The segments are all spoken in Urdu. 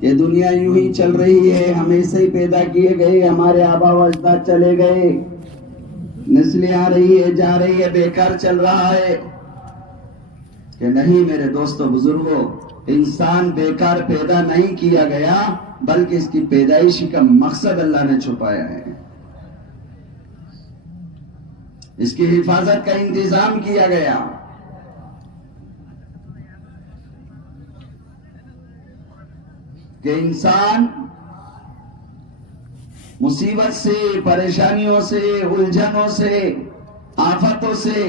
یہ دنیا یوں ہی چل رہی ہے، ہم ایسے ہی پیدا کیے گئے، ہمارے آبا و اجداد چلے گئے، نسلیں آ رہی ہے جا رہی ہے، بیکار چل رہا ہے کہ نہیں میرے دوستو بزرگوں، انسان بیکار پیدا نہیں کیا گیا، بلکہ اس کی پیدائش کا مقصد اللہ نے چھپایا ہے، اس کی حفاظت کا انتظام کیا گیا۔ کہ انسان مصیبت سے، پریشانیوں سے، الجھنوں سے، آفتوں سے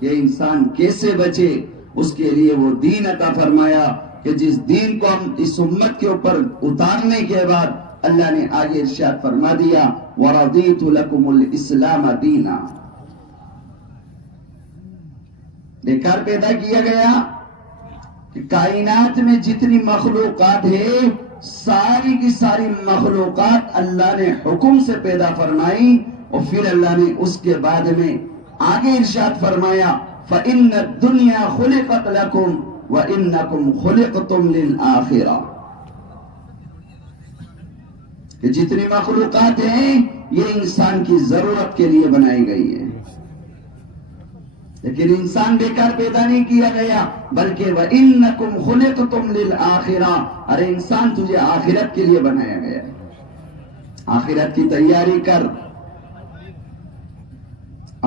یہ انسان کیسے بچے، اس کے لیے وہ دین عطا فرمایا کہ جس دین کو ہم اس امت کے اوپر اتارنے کے بعد اللہ نے آگے ارشاد فرما دیا وَرَضِيتُ لَكُمُ الْإِسْلَامَ دِينًا۔ بیکار پیدا کیا گیا کہ کائنات میں جتنی مخلوقات ہے ساری کی ساری مخلوقات اللہ نے حکم سے پیدا فرمائی، اور پھر اللہ نے اس کے بعد میں آگے ارشاد فرمایا فَإِنَّ الدُّنْيَا خُلِقَتْ لَكُمْ وَإِنَّكُمْ خُلِقْتُمْ لِلْآخِرَةِ۔ کہ جتنی مخلوقات ہیں یہ انسان کی ضرورت کے لیے بنائی گئی ہے، لیکن انسان بیکار پیدا نہیں کیا گیا، بلکہ وَإِنَّكُمْ خُلِقْتُمْ لِلْآخِرَةِ، ارے انسان تجھے آخرت کے لیے بنایا گیا ہے، آخرت کی تیاری کر،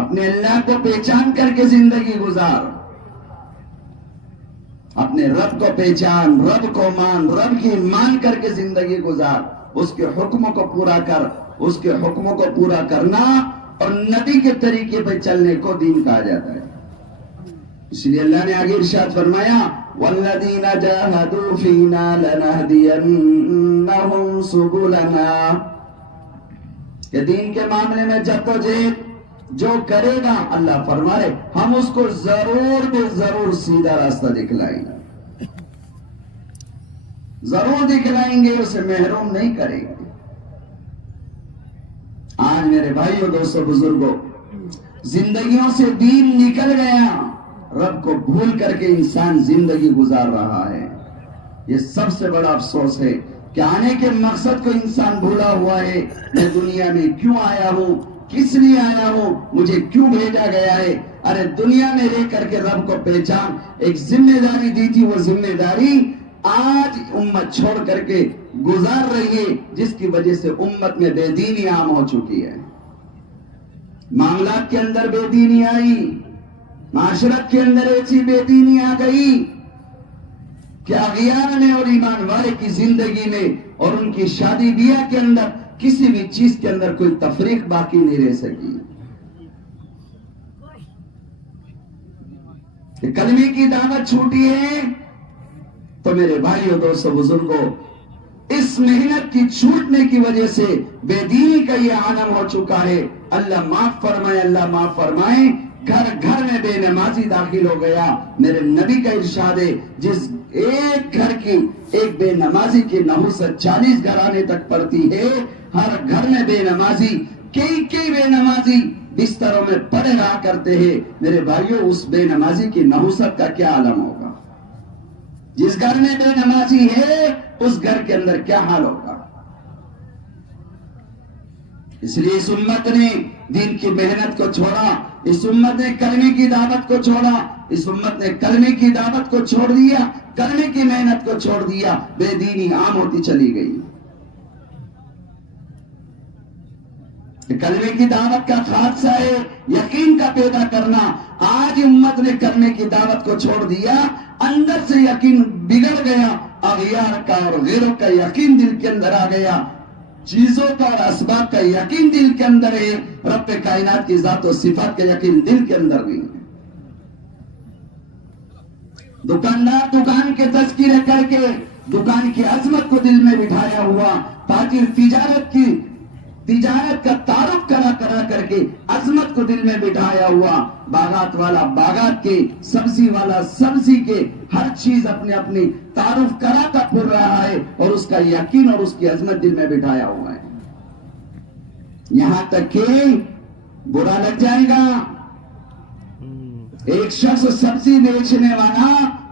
اپنے اللہ کو پہچان کر کے زندگی گزار، اپنے رب کو پہچان، رب کو مان، رب کی مان کر کے زندگی گزار، اس کے حکموں کو پورا کر، اس کے حکموں کو پورا کرنا اور نبی کے طریقے پہ چلنے کو دین کہا جاتا ہے۔ اس لیے اللہ نے آگے ارشاد فرمایا وَالَّذِينَ جَاهَدُوا فِينَا لَنَهْدِيَنَّهُمْ سُبُلَنَا، کہ دین کے معاملے میں جدوجہد جو کرے گا اللہ فرمائے ہم اس کو ضرور بے ضرور سیدھا راستہ دکھلائیں گے، ضرور دکھلائیں گے، اسے محروم نہیں کریں گے۔ آج میرے بھائیوں دوستوں بزرگوں، زندگیوں سے دین نکل گیا، رب کو بھول کر کے انسان زندگی گزار رہا ہے۔ یہ سب سے بڑا افسوس ہے کہ آنے کے مقصد کو انسان بھولا ہوا ہے، میں دنیا میں کیوں آیا ہوں، کس لیے آیا ہوں، مجھے کیوں بھیجا گیا ہے۔ ارے دنیا میں رہ کر کے رب کو پہچان، ایک ذمہ داری دی تھی، وہ ذمہ داری آج امت چھوڑ کر کے گزار رہی ہے، جس کی وجہ سے امت میں بے دینی عام ہو چکی ہے، معاملات کے اندر بے دینی آئی، معاشرت کے اندر ایسی بے دینی آ گئی کہ اغیار میں اور ایمان والے کی زندگی میں اور ان کی شادی بیاہ کے اندر کسی بھی چیز کے اندر کوئی تفریق باقی نہیں رہ سکی۔ کہ کلمے کی دعوت چھوٹی ہے تو میرے بھائیوں دوستوں بزرگوں، اس محنت کی چھوٹنے کی وجہ سے بے دینی کا یہ عالم ہو چکا ہے۔ اللہ معاف فرمائے، اللہ معاف فرمائے، گھر گھر میں بے نمازی داخل ہو گیا۔ میرے نبی کا ارشاد ہے جس ایک گھر کی ایک بے نمازی کی نحوست 40 گھرانے تک پڑتی ہے، ہر گھر میں بے نمازی، کئی بے نمازی بستروں میں پڑے رہا کرتے ہیں۔ میرے بھائیوں، اس بے نمازی کی نحوست کا کیا عالم ہوگا؟ جس گھر میں بے نمازی ہے اس گھر کے اندر کیا حال ہوگا؟ اس لیے اس امت نے دین کی محنت کو چھوڑا، اس امت نے کلمے کی دعوت کو چھوڑا، اس امت نے کلمے کی دعوت کو چھوڑ دیا، کلمے کی محنت کو چھوڑ دیا، بے دینی عام ہوتی چلی گئی۔ کلمے کی دعوت کا خاصہ ہے یقین کا پیدا کرنا۔ آج امت نے کلمے کی دعوت کو چھوڑ دیا، اندر سے یقین بگڑ گیا، اغیار کا اور غیروں کا یقین دل کے اندر آ گیا، چیزوں کا اور اسباب کا یقین دل کے اندر ہے، رب کائنات کی ذات و صفات کا یقین دل کے اندر نہیں ہے۔ دکاندار دکان کے تذکرے کر کے دکان کی عظمت کو دل میں بٹھایا ہوا، تاجر تجارت کا تعارف کرا کر کے عظمت کو دل میں بٹھایا ہوا، باغات والا باغات کے، سبزی والا سبزی کے، ہر چیز اپنے اپنی تعارف کراتا پھر رہا ہے، اور اس کا یقین اور اس کی عظمت دل میں بٹھایا ہوا ہے۔ یہاں تک کہ برا لگ جائے گا، ایک شخص سبزی بیچنے والا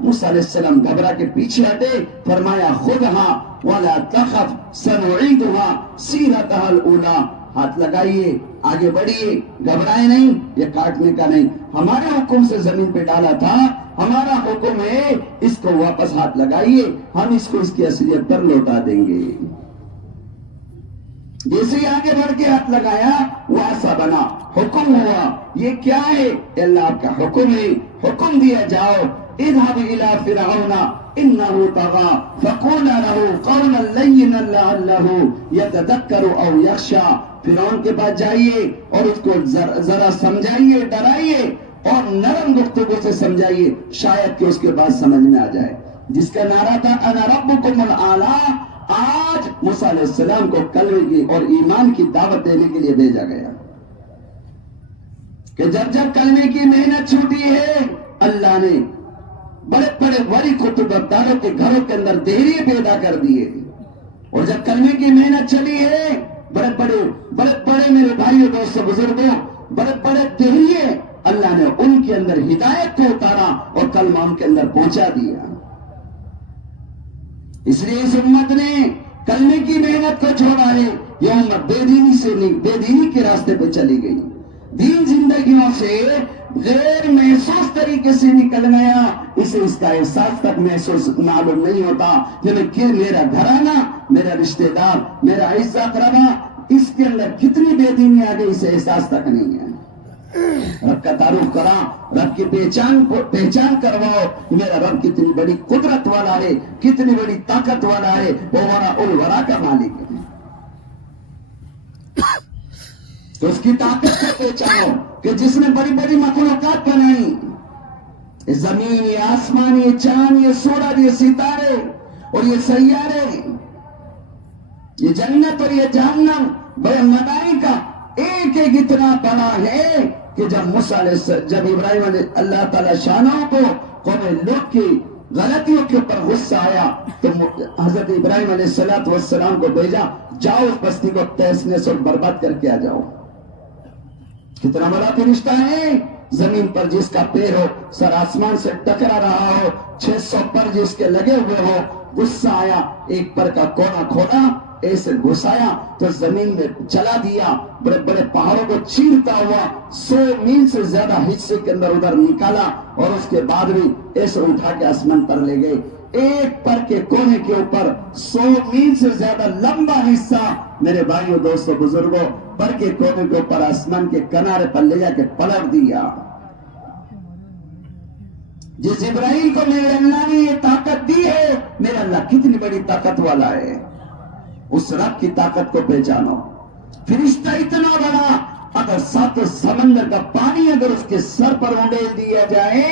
موسیٰ علیہ السلام گھبرا کے پیچھے ہٹے، فرمایا خذھا ولا تخف سنعیدھا سیرتھا الاولی، ہاتھ لگائیے، آگے بڑھیے، گھبرائے نہیں، یہ کاٹنے کا نہیں، ہمارے حکم سے زمین پہ ڈالا تھا، ہمارا حکم ہے، اس کو واپس ہاتھ لگائیے، ہم اس کو اس کی اصلیت پر لوٹا دیں گے۔ جیسے ہی آگے بڑھ کے ہاتھ لگایا وہ ایسا بنا، حکم ہوا، یہ کیا ہے؟ اللہ آپ کا حکم ہے، حکم دیا جاؤ، اذهب الى فرعون انه طغى فقولا له قولا لينا لعله يتذكر او يخشى، فرعون کے پاس جائیے اور اس کو ذرا سمجھائیے، ڈرائیے اور نرم گفتگو سے سمجھائیے، شاید کہ اس کے بعد سمجھ میں آ جائے۔ جس کا نعرہ تھا انا ربکم الاعلی، آج موسیٰ علیہ السلام کو کلمے کی اور ایمان کی دعوت دینے کے لیے بھیجا گیا کہ جب جب کلمے کی محنت چھوٹی ہے، اللہ نے بڑے بڑے ولی کتبداروں کے گھروں کے اندر دہریے پیدا کر دیے، اور جب کلمے کی محنت چلی ہے، بڑے بڑے میرے بھائیوں دوستوں بزرگوں، بڑے بڑے دہریے اللہ نے ان کے اندر ہدایت کو اتارا اور کلمہ ان کے اندر پہنچا دیا۔ اس لیے اس امت نے کلمے کی محنت کو چھوڑا ہے، یہ امت بے دینی کے راستے پہ چلی گئی، دین زندگیوں سے غیر محسوس طریقے سے نکل گیا، اسے اس کا احساس تک محسوس معلوم نہیں ہوتا کہ میرا گھرانہ، میرا رشتہ دار، میرا عزت روا، اس کے اندر کتنی بے دینی آ گئی، اسے احساس تک نہیں ہے۔ رب کا تعارف کرا، رب کی پہچان کرواؤ، میرا رب کتنی بڑی قدرت والا ہے، کتنی بڑی طاقت والا ہے، وہ ورا الورا کا مالک ہے۔ تو اس کی طاقت کو پہچانو کہ جس نے بڑی بڑی مخلوقات بنائی، یہ زمین، یہ آسمان، یہ چاند، یہ سورج، یہ ستارے اور یہ سیارے، یہ جنت اور یہ جہنم، بڑے ملائکہ، ایک ایک اتنا بڑا ہے کہ جب ابراہیم علیہ اللہ تعالی شانوں کو قوم لوط کی غلطیوں کے اوپر غصہ آیا تو حضرت ابراہیم علیہ السلام کو بھیجا، جاؤ اس بستی کو تہس نہس اور برباد کر کے آ جاؤ۔ کتنا بڑا فرشتہ ہے، زمین پر جس کا پیر ہو، سر آسمان سے ٹکرا رہا ہو، 600 پر جس کے لگے ہوئے ہو، غصہ آیا، ایک پر کا کونا کھولا، ایسے گھسایا تو زمین میں چلا دیا، بڑے بڑے پہاڑوں کو چیرتا ہوا 100 میل سے زیادہ حصے کے اندر ادھر نکالا، اور اس کے بعد بھی ایسے اٹھا کے آسمان پر لے گئے۔ ایک پر کے کونے کے اوپر 100 میل سے زیادہ لمبا حصہ، میرے بھائیوں دوستوں بزرگوں، پر کے کونے کے اوپر آسمان کے کنارے پر لے جا کے پلٹ دیا۔ جس ابراہیم کو میرے اللہ نے یہ طاقت دی ہے، میرا اللہ کتنی بڑی طاقت والا ہے، اس رب کی طاقت کو پہچانو۔ فرشتہ اتنا بڑا، اگر 7 سمندر کا پانی اگر اس کے سر پر اڑیل دیا جائے،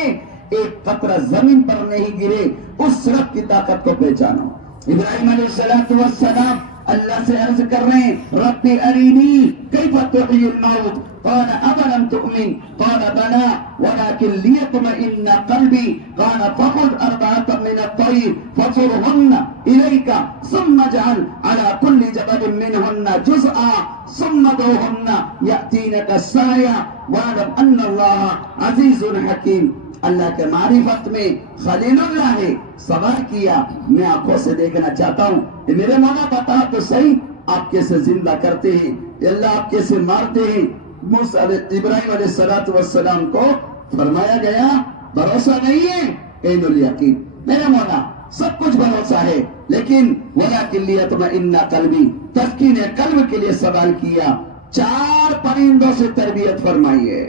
ایک قطرہ زمین پر نہیں گرے، اس رب کی طاقت کو پہچانو۔ ابراہیم علیہ السلام اللہ سے عرض کر رہے ہیں، رب ارینی کیف تحیی الموت، قال اولم تؤمن، قال بلی ولکن لیطمئن قلبی، قال فخذ 4 من الطیر فصرهن الیک ثم اجعل على كل جبل منهن جزءا ثم ادعوهن یأتینک سعیا واعلم ان اللہ عزیز حکیم۔ اللہ کے معرفت میں خلیل اللہ نے صبر کیا، میں آنکھوں سے دیکھنا چاہتا ہوں کہ میرے مولا بتا تو صحیح، آپ کیسے زندہ کرتے ہیں، اللہ آپ کیسے مارتے ہیں۔ ابراہیم علیہ السلام کو فرمایا گیا بھروسہ نہیں ہے، عین الیقین، میرے مولا سب کچھ بھروسہ ہے، لیکن ولیکن لیطمئن قلبی، تسکین قلب کے لیے سوال کیا۔ 4 پرندوں سے تربیت فرمائی ہے،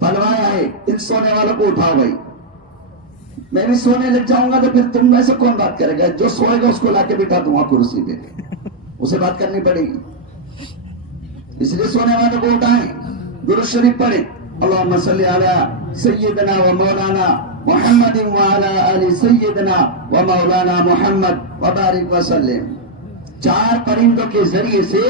پلوایا ہے، ان سونے والوں کو اٹھاؤ بھائی، میں بھی سونے لگ جاؤں گا تو پھر تم میں سے کون بات کرے گا؟ جو سوئے گا اس کو لا کے بٹھا دوں گا کرسی پہ، اسے بات کرنی پڑے گی، اس لیے سونے والوں کو اٹھائیں، درود شریف پڑھیں، اللہم صلی علی سیدنا و مولانا محمد وعلی آل سیدنا و مولانا محمد وبارک وسلم۔ 4 پرندوں کے ذریعے سے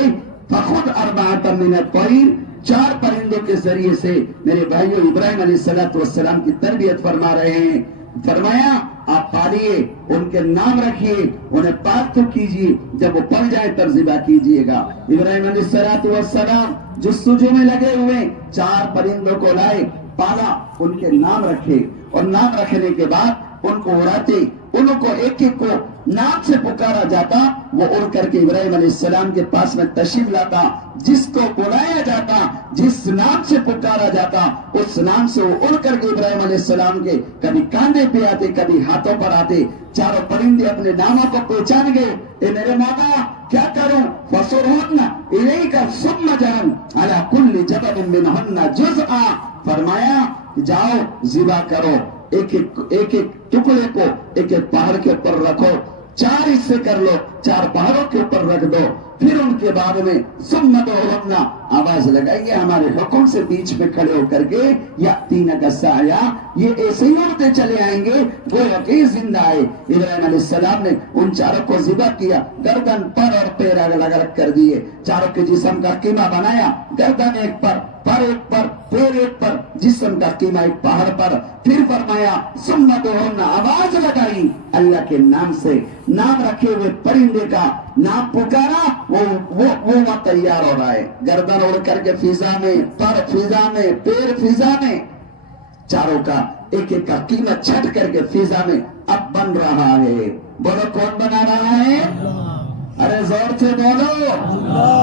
فخذ 4 من الطیر، 4 پرندوں کے ذریعے سے میرے بھائیوں ابراہیم علیہ السلام کی تربیت فرما رہے ہیں۔ فرمایا آپ پالیے، ان کے نام رکھیے، انہیں پاک تو کیجیے، جب وہ پڑ جائے تب ذبح کیجیے گا۔ ابراہیم علیہ السلام جستجو میں لگے ہوئے 4 پرندوں کو لائے، پالا، ان کے نام رکھے، اور نام رکھنے کے بعد ان کو اڑاتے، ان کو ایک ایک کو نام سے پکارا جاتا، وہ اڑ کر کے ابراہیم علیہ السلام کے پاس میں تشریف لاتا، جس کو بلایا جاتا، جس نام سے پکارا جاتا، اس نام سے وہ اڑ کر کے ابراہیم علیہ السلام کے کبھی کاندھے پہ آتے، کبھی ہاتھوں پر آتے۔ چاروں پرندے اپنے ناموں کو پہچان گئے، اے میرے مولا کیا کروں؟ فَصُرْهُنَّ إِلَيْكَ ثُمَّ جَعَلْ عَلَى كُلِّ جَبَلٍ مِّنْهُنَّ جُزْءًا، فرمایا جاؤ ذبح کرو، ایک ایک ٹکڑے کو ایک ایک پہاڑ کے اوپر رکھو، 4 حصے کر لو، 4 پہاڑوں کے اوپر رکھ دو، پھر ان کے بعد میں ثم دعونا آواز لگائیے ہمارے حکم سے بیچ میں کھڑے ہو کر کے، یاتینک سعیا، یہ ایسے ہی اڑتے چلے آئیں گے گویا کہ زندہ آئے۔ ابراہیم علیہ السلام نے ان چاروں کو ذبح کیا، گردن پر اور پیر الگ الگ کر دیے، چاروں کے جسم کا قیمہ بنایا، گردن ایک پر، پر ایک پر، پیر ایک پر، جسم کا قیمہ ایک پہاڑ پر۔ پھر فرمایا ثم دعونا، آواز لگائی اللہ کے نام سے، نام رکھے ہوئے پرندے کا نام پکارا، وہ تیار ہو رہا ہے، گردن اڑ کر کے فضا میں، پر فضا میں، پیر فضا میں، چاروں کا ایک ایک کا قیمت چھٹ کر کے فضا میں اب بن رہا ہے۔ بولو کون بنا رہا ہے؟ ارے زور سے بولو،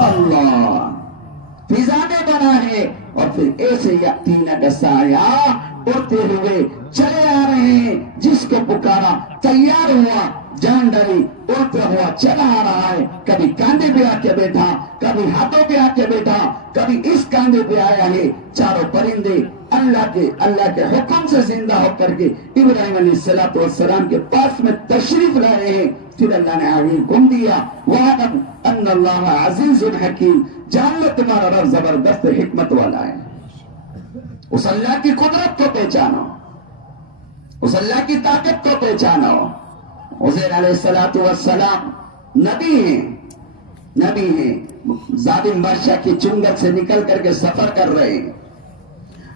اللہ فضا میں بنا ہے۔ اور پھر ایسے یاتینک سعیا، اڑتے ہوئے چلے آ رہے ہیں، جس کو پکارا تیار ہوا، جان ڈالی، اڑتا ہوا چلا آ رہا ہے، کبھی کاندھے پہ آ کے بیٹھا، کبھی ہاتھوں پہ آ کے بیٹھا، کبھی اس کاندھے پہ آیا ہے۔ چاروں پرندے اللہ کے حکم سے زندہ ہو کر کے ابراہیم علیہ السلام کے پاس میں تشریف لا رہے ہیں۔ پھر اللہ نے آگے حکم دیا وَاعْلَمْ أَنَّ اللَّهَ عَزِيزٌ حَكِيمٌ، جان لو تمہارا رب زبردست حکمت والا ہے۔ اس اللہ کی قدرت کو پہچانو، اس اللہ کی طاقت کو پہچانو۔ عزیر علیہ السلام نبی ہیں، ظالم بادشاہ کی چنگل سے نکل کر کے سفر کر رہے ہیں۔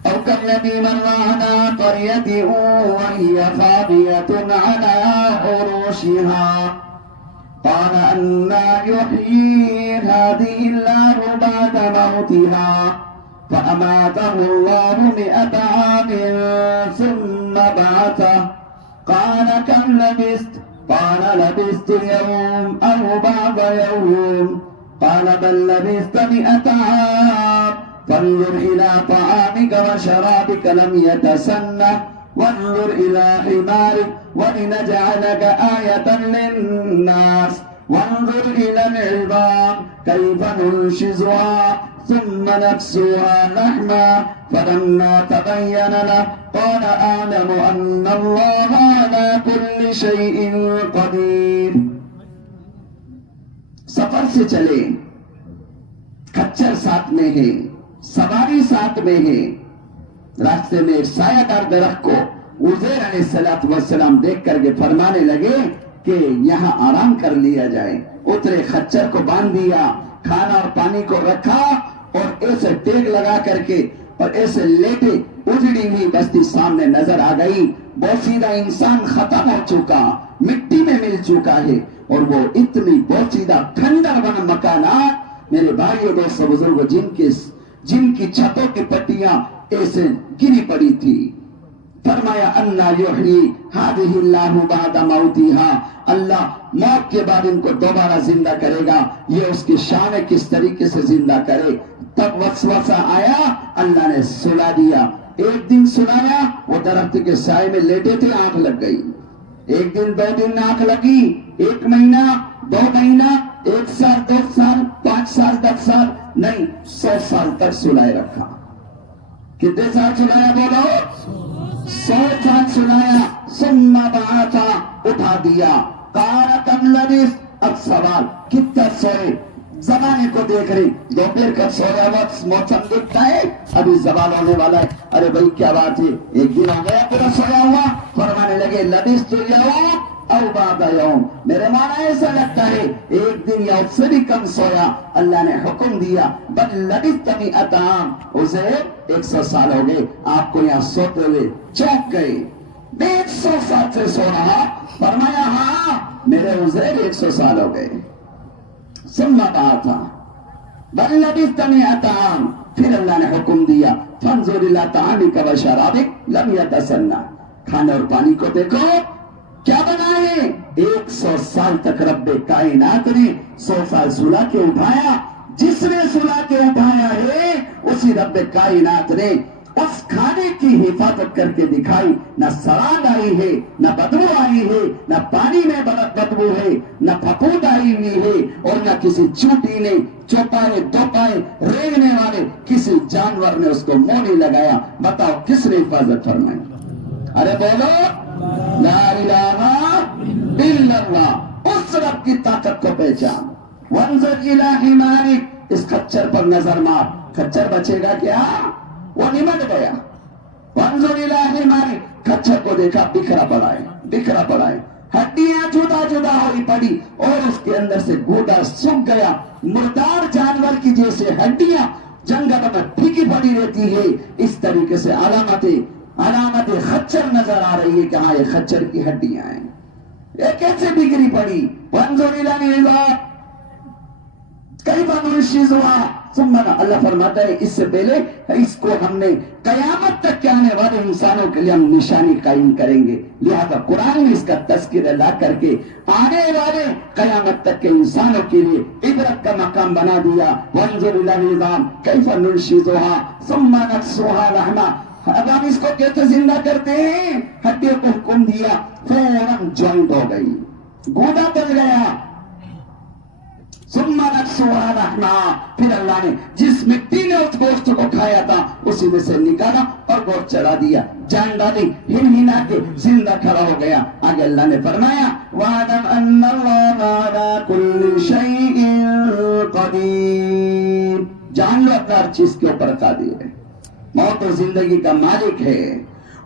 أو كالذي مر على قرية وهي خاوية على عروشها قال أنى يحيي هذه الله بعد موتها فأماته الله 100 عام ثم بعثه قال كم لبثت؟ قال لبثت يوم أو بعض يوم قال بل لبثت 100 عام فانظر إلى طعامك وشرابك لم يتسنه وانظر إلى حمارك ولنجعلك آية للناس وانظر إلى العظام كيف ننشزها ثم نكسوها لحما فلما تبين له قال أعلم أن الله على كل شيء قدير۔ سفر سے چلے، کچر ساتھ میں ہے، سواری ساتھ میں ہے، راستے میں ایک سایہ دار درخت کو عزیر علیہ السلام دیکھ کر کے فرمانے لگے کہ یہاں آرام کر لیا جائے۔ اترے، خچر کو باندھ دیا، کھانا اور پانی کو رکھا اور ایسے ٹیک لگا کر کے اور ایسے لیٹے، اجڑی ہوئی بستی سامنے نظر آ گئی۔ بوسیدہ انسان ختم ہو چکا، مٹی میں مل چکا ہے، اور وہ اتنی بوسیدہ کھنڈر بنا مکانات، میرے بھائیوں دوستوں بزرگوں، جن کی چھتوں کی پٹیاں ایسے گری پڑی تھی۔ فرمایا انا یحیی ہذہ اللہ بعد موتہا، اللہ موت کے بعد ان کو دوبارہ زندہ کرے گا، یہ اس کی شان ہے کس طریقے سے زندہ کرے۔ تب وسوسہ آیا، اللہ نے سلا دیا۔ ایک دن سلایا، وہ درخت کے سائے میں لیٹے تھے، آنکھ لگ گئی۔ ایک دن، 2 دن آنکھ لگی، 1 مہینہ، 2 مہینہ، 1 سال، 2 سال، 5 سال، 10 سال، نہیں 100 سال تک سلائے رکھا۔ کتنے سال سلایا بولو؟ 100 سال سلایا۔ ثم بعثا، اٹھا دیا۔ قال کم لبثت، اب سوال کتنا سوئے؟ زمانے کو دیکھ رہی، دوپہر کا سویا وقت موسم دیکھتا ہے، ابھی زوال ہونے والا ہے۔ ارے بھائی کیا بات ہے، ایک دن آ گیا پورا سویا ہوا؟ فرمانے لگے لبثت یوم او بعد یوم، میرے معنی ایسا لگتا ہے ایک دن یا اس سے بھی کم سویا۔ اللہ نے حکم دیا بل لبثت 100 عام، اسے 100 سال ہو گئے آپ کو یہاں سوتے ہوئے، چونک گئے۔ میں 100 سال سے سو رہا، فرمایا ہاں میرے عزیر 100 سال ہو گئے۔ ثم بعثا بل لبثت 100 عام، پھر اللہ نے حکم دیا فانظر الی طعامک و شرابک لم یتسنہ، کھانے اور پانی کو دیکھو کیا بنا ہے. 100 سال تک رب کائنات نے 100 سال سلا کے اٹھایا. جس نے سلا کے اٹھایا ہے اسی رب کائنات نے اس کھانے کی حفاظت کر کے دکھائی. نہ سڑان آئی ہے، نہ بدبو آئی ہے، نہ پانی میں بدبو ہے، نہ پھپھوند آئی ہوئی ہے، اور نہ کسی چوٹی نے، چوپائے دوپائے رینگنے والے کسی جانور نے اس کو منہ نہیں لگایا. بتاؤ کس نے حفاظت فرمائی؟ ارے بولو لا الہ الا اللہ. اس رب کی طاقت کو پہچان. وانظر الی حمارک، اس خچر پر نظر مار. خچر بچے گا کیا؟ وہ نمٹ گیا. وانظر الی حمارک، خچر کو دیکھا بکھرا پڑا ہے، بکھرا پڑا ہے، ہڈیاں جدا جدا ہوئی پڑی اور اس کے اندر سے گودا سوکھ گیا. مردار جانور کی جیسے ہڈیاں جنگل میں پھیکی پڑی رہتی ہے، اس طریقے سے علامت خچر نظر آ رہی ہے کہ ہاں یہ خچر کی ہڈیاں ہیں. یہ کیسے بگڑی پڑی؟ وانظر الی العظام کیف ننشزها ثم، اللہ فرماتا ہے اس سے پہلے اس کو ہم نے قیامت تک کے آنے والے انسانوں کے لیے ہم نشانی قائم کریں گے. لہذا قرآن میں اس کا تذکرہ لا کر کے آنے والے قیامت تک کے انسانوں کے لیے عبرت کا مقام بنا دیا. وانظر الی العظام کیف ننشزها ثم نکسوها لحما. اب ہم اس کو کیسے زندہ کرتے ہیں؟ ہڈیوں کو حکم دیا، فوراً جوائنٹ ہو گئی، گودا بن گیا. ثم نکسوها لحما، پھر اللہ نے جس مٹی نے اس گوشت کو کھایا تھا اسی میں سے نکالا اور گوشت چڑھا دیا، جان ڈالی، ہنا کے زندہ کھڑا ہو گیا. آگے اللہ نے فرمایا وَاعْلَمْ أَنَّ اللَّهَ عَلَىٰ كُلِّ شَيْءٍ قَدِيرٌ. جان لو اللہ ہر چیز کے اوپر قادر ہے، موت و زندگی کا مالک ہے.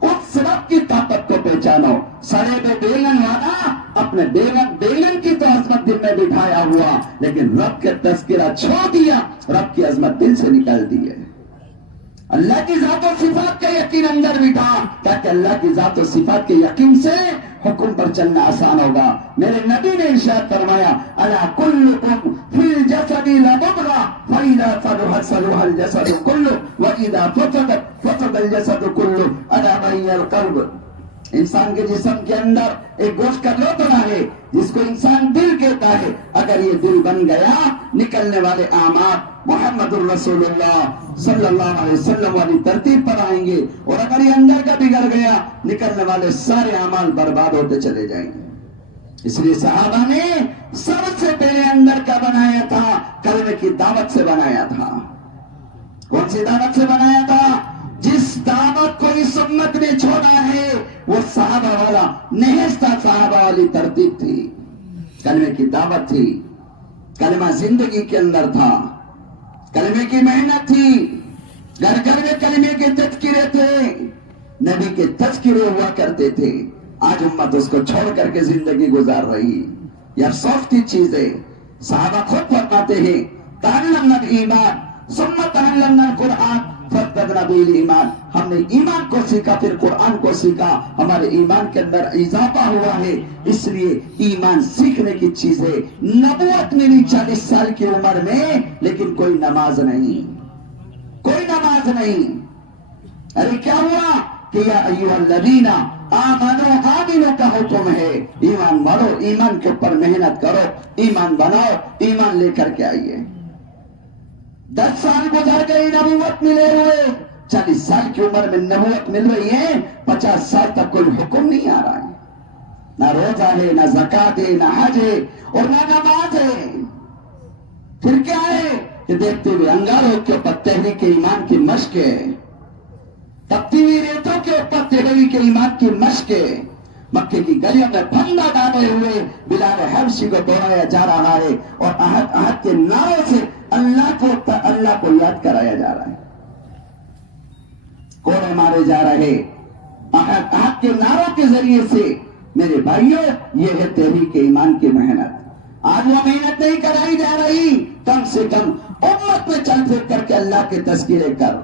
اس رب کی طاقت کو پہچانو. سڑے بے بیگن والا اپنے بیگن کی تو عظمت دل میں بٹھایا ہوا، لیکن رب کے تذکرہ چھوڑ دیا، رب کی عظمت دل سے نکل دی ہے. اللہ کی ذات و صفات کا یقین اندر بٹھا، تاکہ اللہ کی ذات و صفات کے یقین سے حکم پر چلنا آسان ہوگا. میرے نبی نے ارشاد فرمایا الا کلکم فی الجسد لمضغہ فاذا صلحت صلح الجسد کلہ واذا فسدت فسد الجسد کلہ الا وہی القلب. انسان کے جسم کے اندر ایک گوشت کا لوتڑا ہے جس کو انسان دل کہتا ہے. اگر یہ دل بن گیا نکلنے والے اعمال محمد الرسول اللہ صلی اللہ علیہ وسلم والی ترتیب پر آئیں گے، اور اگر یہ اندر کا بگڑ گیا نکلنے والے سارے اعمال برباد ہوتے چلے جائیں گے. اس لیے صحابہ نے سب سے پہلے اندر کا بنایا تھا، کلمے کی دعوت سے بنایا تھا. کون سی دعوت سے بنایا تھا؟ جس دعوت کو اس امت نے چھوڑا ہے وہ صحابہ والا نہستہ صحابہ والی ترتیب تھی، کلمے کی دعوت تھی، کلمہ زندگی کے اندر تھا، کلمے کی محنت تھی، گھر گھر میں کلمے کے تذکرے تھے، نبی کے تذکرے ہوا کرتے تھے. آج امت اس کو چھوڑ کر کے زندگی گزار رہی. یہ افسوس کی چیز ہے. صحابہ خود فرماتے ہیں تعلمنا الایمان ثم تعلمنا القرآن فازددنا به الایمان. ہم نے ایمان کو سیکھا پھر قرآن کو سیکھا، ہمارے ایمان کے اندر اضافہ ہوا ہے. اس لیے ایمان سیکھنے کی چیز ہے. نبوت ملی 40 سال کی عمر میں، لیکن کوئی نماز نہیں، کوئی نماز نہیں. ارے کیا ہوا کہ یا ایھا الذین آمنوا آمنوا کا حکم ہے. ایمان بڑھو، ایمان کے اوپر محنت کرو، ایمان بناؤ، ایمان لے کر کے آئیے. 10 سال گزر گئی نبوت ملے ہوئے، 40 سال کی عمر میں نبوت مل رہی ہے، 50 سال تک کوئی حکم نہیں آ رہا ہے. نہ روزہ ہے، نہ زکات ہے، نہ حج ہے، اور نہ نماز ہے. پھر کیا ہے کہ دیکھتے ہوئے انگاروں کے اوپر تحریک ایمان کی مشق ہے، تپتی ہوئی ریتوں کے اوپر تحریک ایمان کی مشق ہے. مکے کی گلیوں میں پھندا ڈالے ہوئے بلال حبشی کو دوڑایا جا رہا ہے، اور احد کے نعرے سے اللہ کو یاد کرایا جا رہا ہے. کوڑے مارے جا رہے احد کے نعروں کے ذریعے سے. میرے بھائیوں، یہ ہے تحریک ایمان کی محنت. آج وہ محنت نہیں کرائی جا رہی. کم سے کم امت میں چل پھر کر کے اللہ کے تذکرے کر،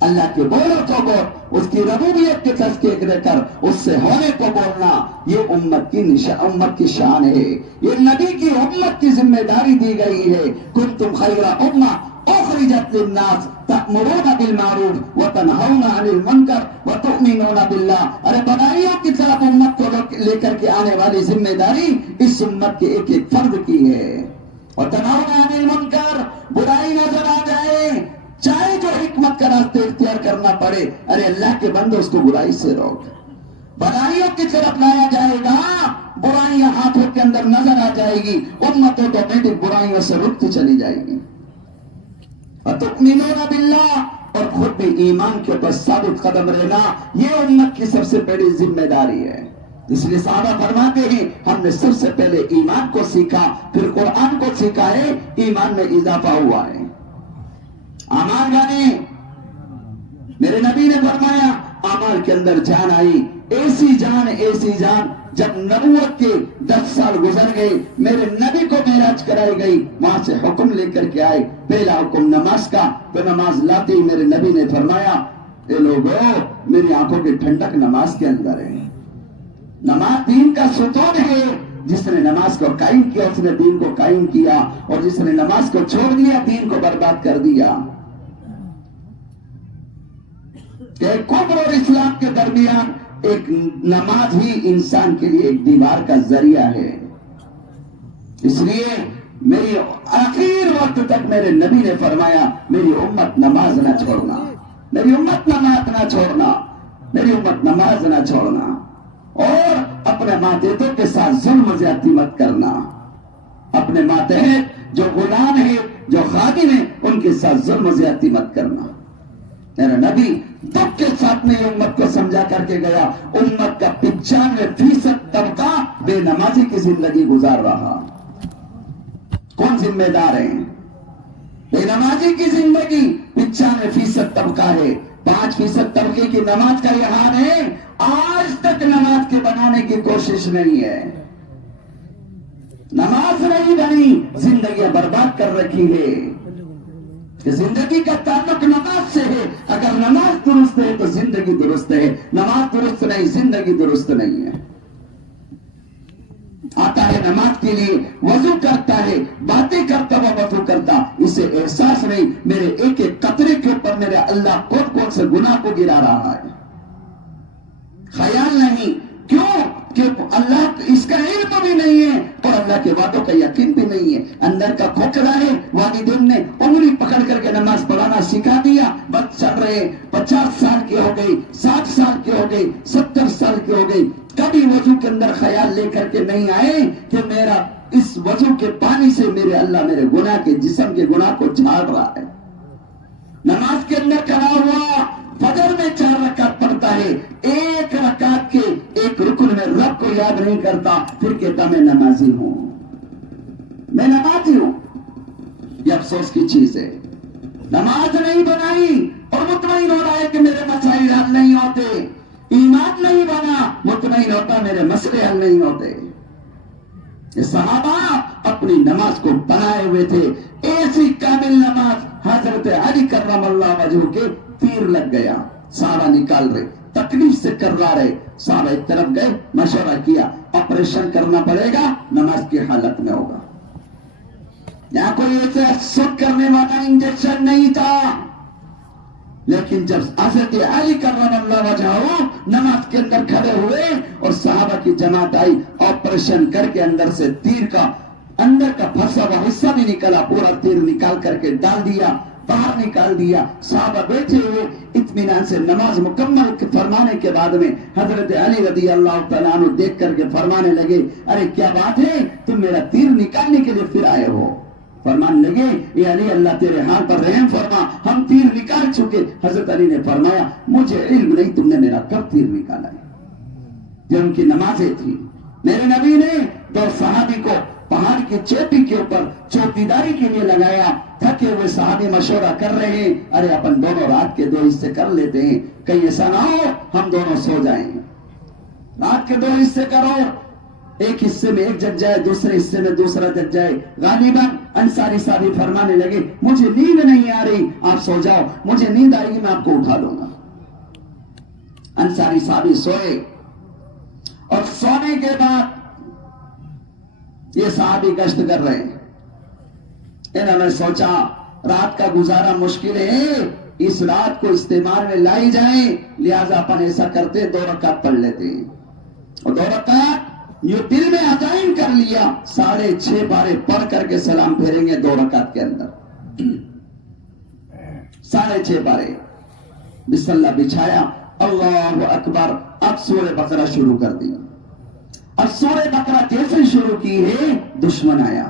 اللہ کے بولو کو بول، اس کی ربوبیت کے تذکرے کر، اس سے ہونے کو بولنا. یہ امت کی شان ہے، یہ نبی کی امت کی ذمہ داری دی گئی ہے. کنتم خیر امہ اخرجت للناس تأمرون بالمعروف وتنہون عن المنکر وتؤمنون باللہ. ارے بدائیوں کی طرف امت کو لے کر کے آنے والی ذمہ داری اس امت کے ایک ایک فرد کی ہے. وتنہون عن المنکر، برائی نظر آ جائے چاہے جو حکمت کا راستہ اختیار کرنا پڑے، ارے اللہ کے بندے اس کو برائی سے روک. برائیوں کی طرف لایا جائے گا، برائیاں ہاتھوں کے اندر نظر آ جائے گی، امت آٹومیٹک برائیوں سے رکتی چلی جائے گی. وَتُؤْمِنُونَ بِاللَّهِ، اور خود بھی ایمان کے اوپر ثابت قدم رہنا، یہ امت کی سب سے بڑی ذمہ داری ہے. اس لیے صحابہ فرماتے ہیں ہم نے سب سے پہلے ایمان کو سیکھا، پھر قرآن کو سیکھا ہے، ایمان میں اضافہ ہوا ہے. اعمال بنے. میرے نبی نے فرمایا اعمال کے اندر جان آئی، ایسی جان جب نبوت کے 10 سال گزر گئے، میرے نبی کو معراج کرائی گئی، وہاں سے حکم لے کر کے آئے. پہلا حکم نماز کا، تو نماز لاتے ہی میرے نبی نے فرمایا اے لوگوں، میری آنکھوں کی ٹھنڈک نماز کے اندر ہے. نماز دین کا ستون ہے. جس نے نماز کو قائم کیا اس نے دین کو قائم کیا، اور جس نے نماز کو چھوڑ دیا دین کو برباد کر دیا. کہ کفر اور اسلام کے درمیان ایک نماز ہی انسان کے لیے ایک دیوار کا ذریعہ ہے. اس لیے میری آخر وقت تک میرے نبی نے فرمایا میری امت نماز نہ چھوڑنا، میری امت نماز نہ چھوڑنا، میری امت نماز نہ چھوڑنا، اور اپنے ماتحتوں کے ساتھ ظلم زیادتی مت کرنا. اپنے ماتحت جو غلام ہے، جو خادم ہے، ان کے ساتھ ظلم زیادتی مت کرنا. میرا نبی دکھ کے ساتھ میں امت کو سمجھا کر کے گیا، امت کا 95% طبقہ بے نمازی کی زندگی گزار رہا. کون ذمہ دار ہیں؟ بے نمازی کی زندگی 95% طبقہ ہے. 5% طبقے کی نماز کا یہ حال ہے، آج تک نماز کے بنانے کی کوشش نہیں ہے. نماز نہیں بنی، زندگیاں برباد کر رکھی ہے. کہ زندگی کا تعلق نماز سے ہے. اگر نماز درست ہے تو زندگی درست ہے، نماز درست نہیں زندگی درست نہیں ہے. آتا ہے نماز کے لیے، وضو کرتا ہے، باتیں کرتا وہ وضو کرتا، اسے احساس نہیں میرے ایک ایک قطرے کے اوپر میرے اللہ کون کون سے گناہ کو گرا رہا ہے. خیال نہیں. کیوں؟ کہ اللہ اس کا علم بھی نہیں ہے اور اللہ کے وعدوں کا یقین بھی نہیں ہے. اندر کا کھوکھلا ہے. والدین نے انگلی پکڑ کر کے نماز پڑھانا سکھا دیا، بس چل رہے. 50 سال کے ہو گئی، 60 سال کے ہو گئی، 70 سال کے ہو گئی، کبھی وضو کے اندر خیال لے کر کے نہیں آئے کہ میرا اس وضو کے پانی سے میرے اللہ میرے گناہ کے جسم کے گناہ کو جھاڑ رہا ہے. نماز کے اندر کھڑا ہوا، فجر میں 4 رکعت پڑھتا ہے، ایک رکعت کے ایک رکن میں رب کو یاد نہیں کرتا، پھر کہتا میں نمازی ہوں، میں نمازی ہوں. یہ افسوس کی چیز ہے. نماز نہیں بنائی اور مطمئن ہو رہا ہے کہ میرے مسائل حل نہیں ہوتے. ایمان نہیں بنا، مطمئن ہوتا میرے مسئلے حل نہیں ہوتے. یہ صحابہ اپنی نماز کو بنائے ہوئے تھے. ایسی کامل نماز حضرت علی کرم اللہ وجہہ کے تیر لگ گیا، صحابہ نکال رہے، تکلیف سے کروا رہے. صحابہ ایک طرف گئے، مشورہ کیا آپریشن کرنا پڑے گا، نماز کی حالت میں ہوگا. یہاں کوئی ایسے سک کرنے والا انجیکشن نہیں تھا. لیکن جب حضرت علی کرم اللہ وجہہ نماز کے اندر کھڑے ہوئے اور صحابہ کی جماعت آئی، آپریشن کر کے اندر سے تیر کا اندر کا پھنسا ہوا حصہ بھی نکلا، پورا تیر نکال کر کے ڈال دیا، باہر نکال دیا. صحابہ بیٹھے ہوئے اطمینان سے نماز مکمل فرمانے کے بعد میں حضرت علی رضی اللہ تعالیٰ عنہ دیکھ کر کے فرمانے لگے ارے کیا بات ہے، تم میرا تیر نکالنے کے لیے پھر آئے ہو؟ فرمانے لگے اے علی اللہ تیرے حال پر رحم فرما، ہم تیر نکال چکے. حضرت علی نے فرمایا مجھے علم نہیں تم نے میرا کب تیر نکالا ہے. یہ ان کی نمازیں تھی. میرے نبی نے 2 صحابی کو پہاڑ کی چوٹی کے اوپر چوکیداری کے لیے لگایا. تھکے ہوئے صحابی مشورہ کر رہے ہیں ارے اپن دونوں رات کے 2 حصے کر لیتے ہیں، کہیں ایسا نہ ہو ہم دونوں سو جائیں. رات کے 2 حصے کرو، ایک حصے میں ایک جگ جائے، دوسرے حصے میں دوسرا جگ جائے. غالباً انصاری صحابی فرمانے لگے مجھے نیند نہیں آ رہی، آپ سو جاؤ، مجھے نیند آئے گی میں آپ کو اٹھا لوں گا. انصاری صحابی سوئے اور سونے کے بعد یہ صحابی گشت کر رہے ہیں. انہوں نے سوچا رات کا گزارا مشکل ہے، اس رات کو استعمال میں لائی جائیں، لہذا اپن ایسا کرتے 2 رکعت پڑھ لیتے ہیں، اور 2 رکعت یہ دل میں عزائم کر لیا، 6.5 بارے پڑھ کر کے سلام پھیریں گے 2 رکعت کے اندر، 6.5 بارے بسم اللہ بچھایا، اللہ اکبر، اب سورہ بقرہ شروع کر دی۔ اب سورہ بقرہ کیسے شروع کی ہے؟ دشمن آیا،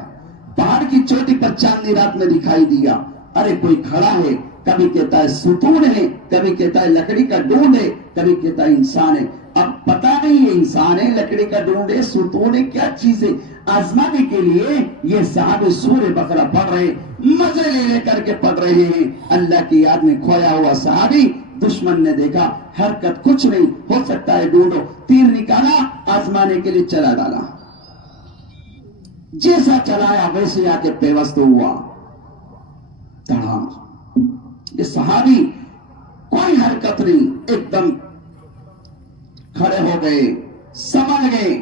پہاڑ کی چوٹی پر چاندنی رات میں دکھائی دیا، ارے کوئی کھڑا ہے، کبھی کہتا ہے ستون ہے، کبھی کہتا ہے لکڑی کا ڈونڈ ہے، کبھی کہتا ہے انسان ہے، اب پتہ نہیں یہ انسان ہے، لکڑی کا ڈونڈ ہے، ستون ہے، کیا چیز ہے؟ آزمانے کے لیے یہ صحابہ سورہ بقرہ پڑھ رہے، مزے لے کر کے پڑھ رہے ہیں، اللہ کی یاد میں کھویا ہوا صحابی، دشمن نے دیکھا حرکت کچھ نہیں، ہو سکتا ہے ڈونڈو، تیر نکالا، آزمانے کے لیے چلا ڈالا، جیسا چلایا ویسے آ کے پیوست ہوا، یہ صحابی کوئی حرکت نہیں، ایک دم کھڑے ہو گئے، سمجھ گئے،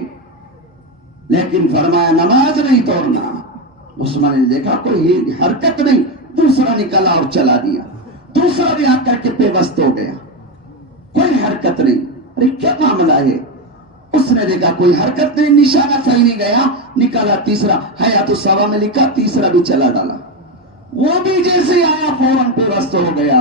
لیکن فرمایا نماز نہیں توڑنا۔ عثمان نے دیکھا کوئی حرکت نہیں، دوسرا نکلا اور چلا دیا، دوسرا بھی آ کر کے پیوست ہو گیا، کوئی حرکت نہیں، ارے کیا معاملہ ہے؟ اس نے دیکھا کوئی حرکت نہیں، نشانہ صحیح نہیں گیا، نکالا تیسرا، حیات الصبا میں لکھا، تیسرا بھی چلا ڈالا، وہ بھی جیسے آیا فوراً پیوست ہو گیا۔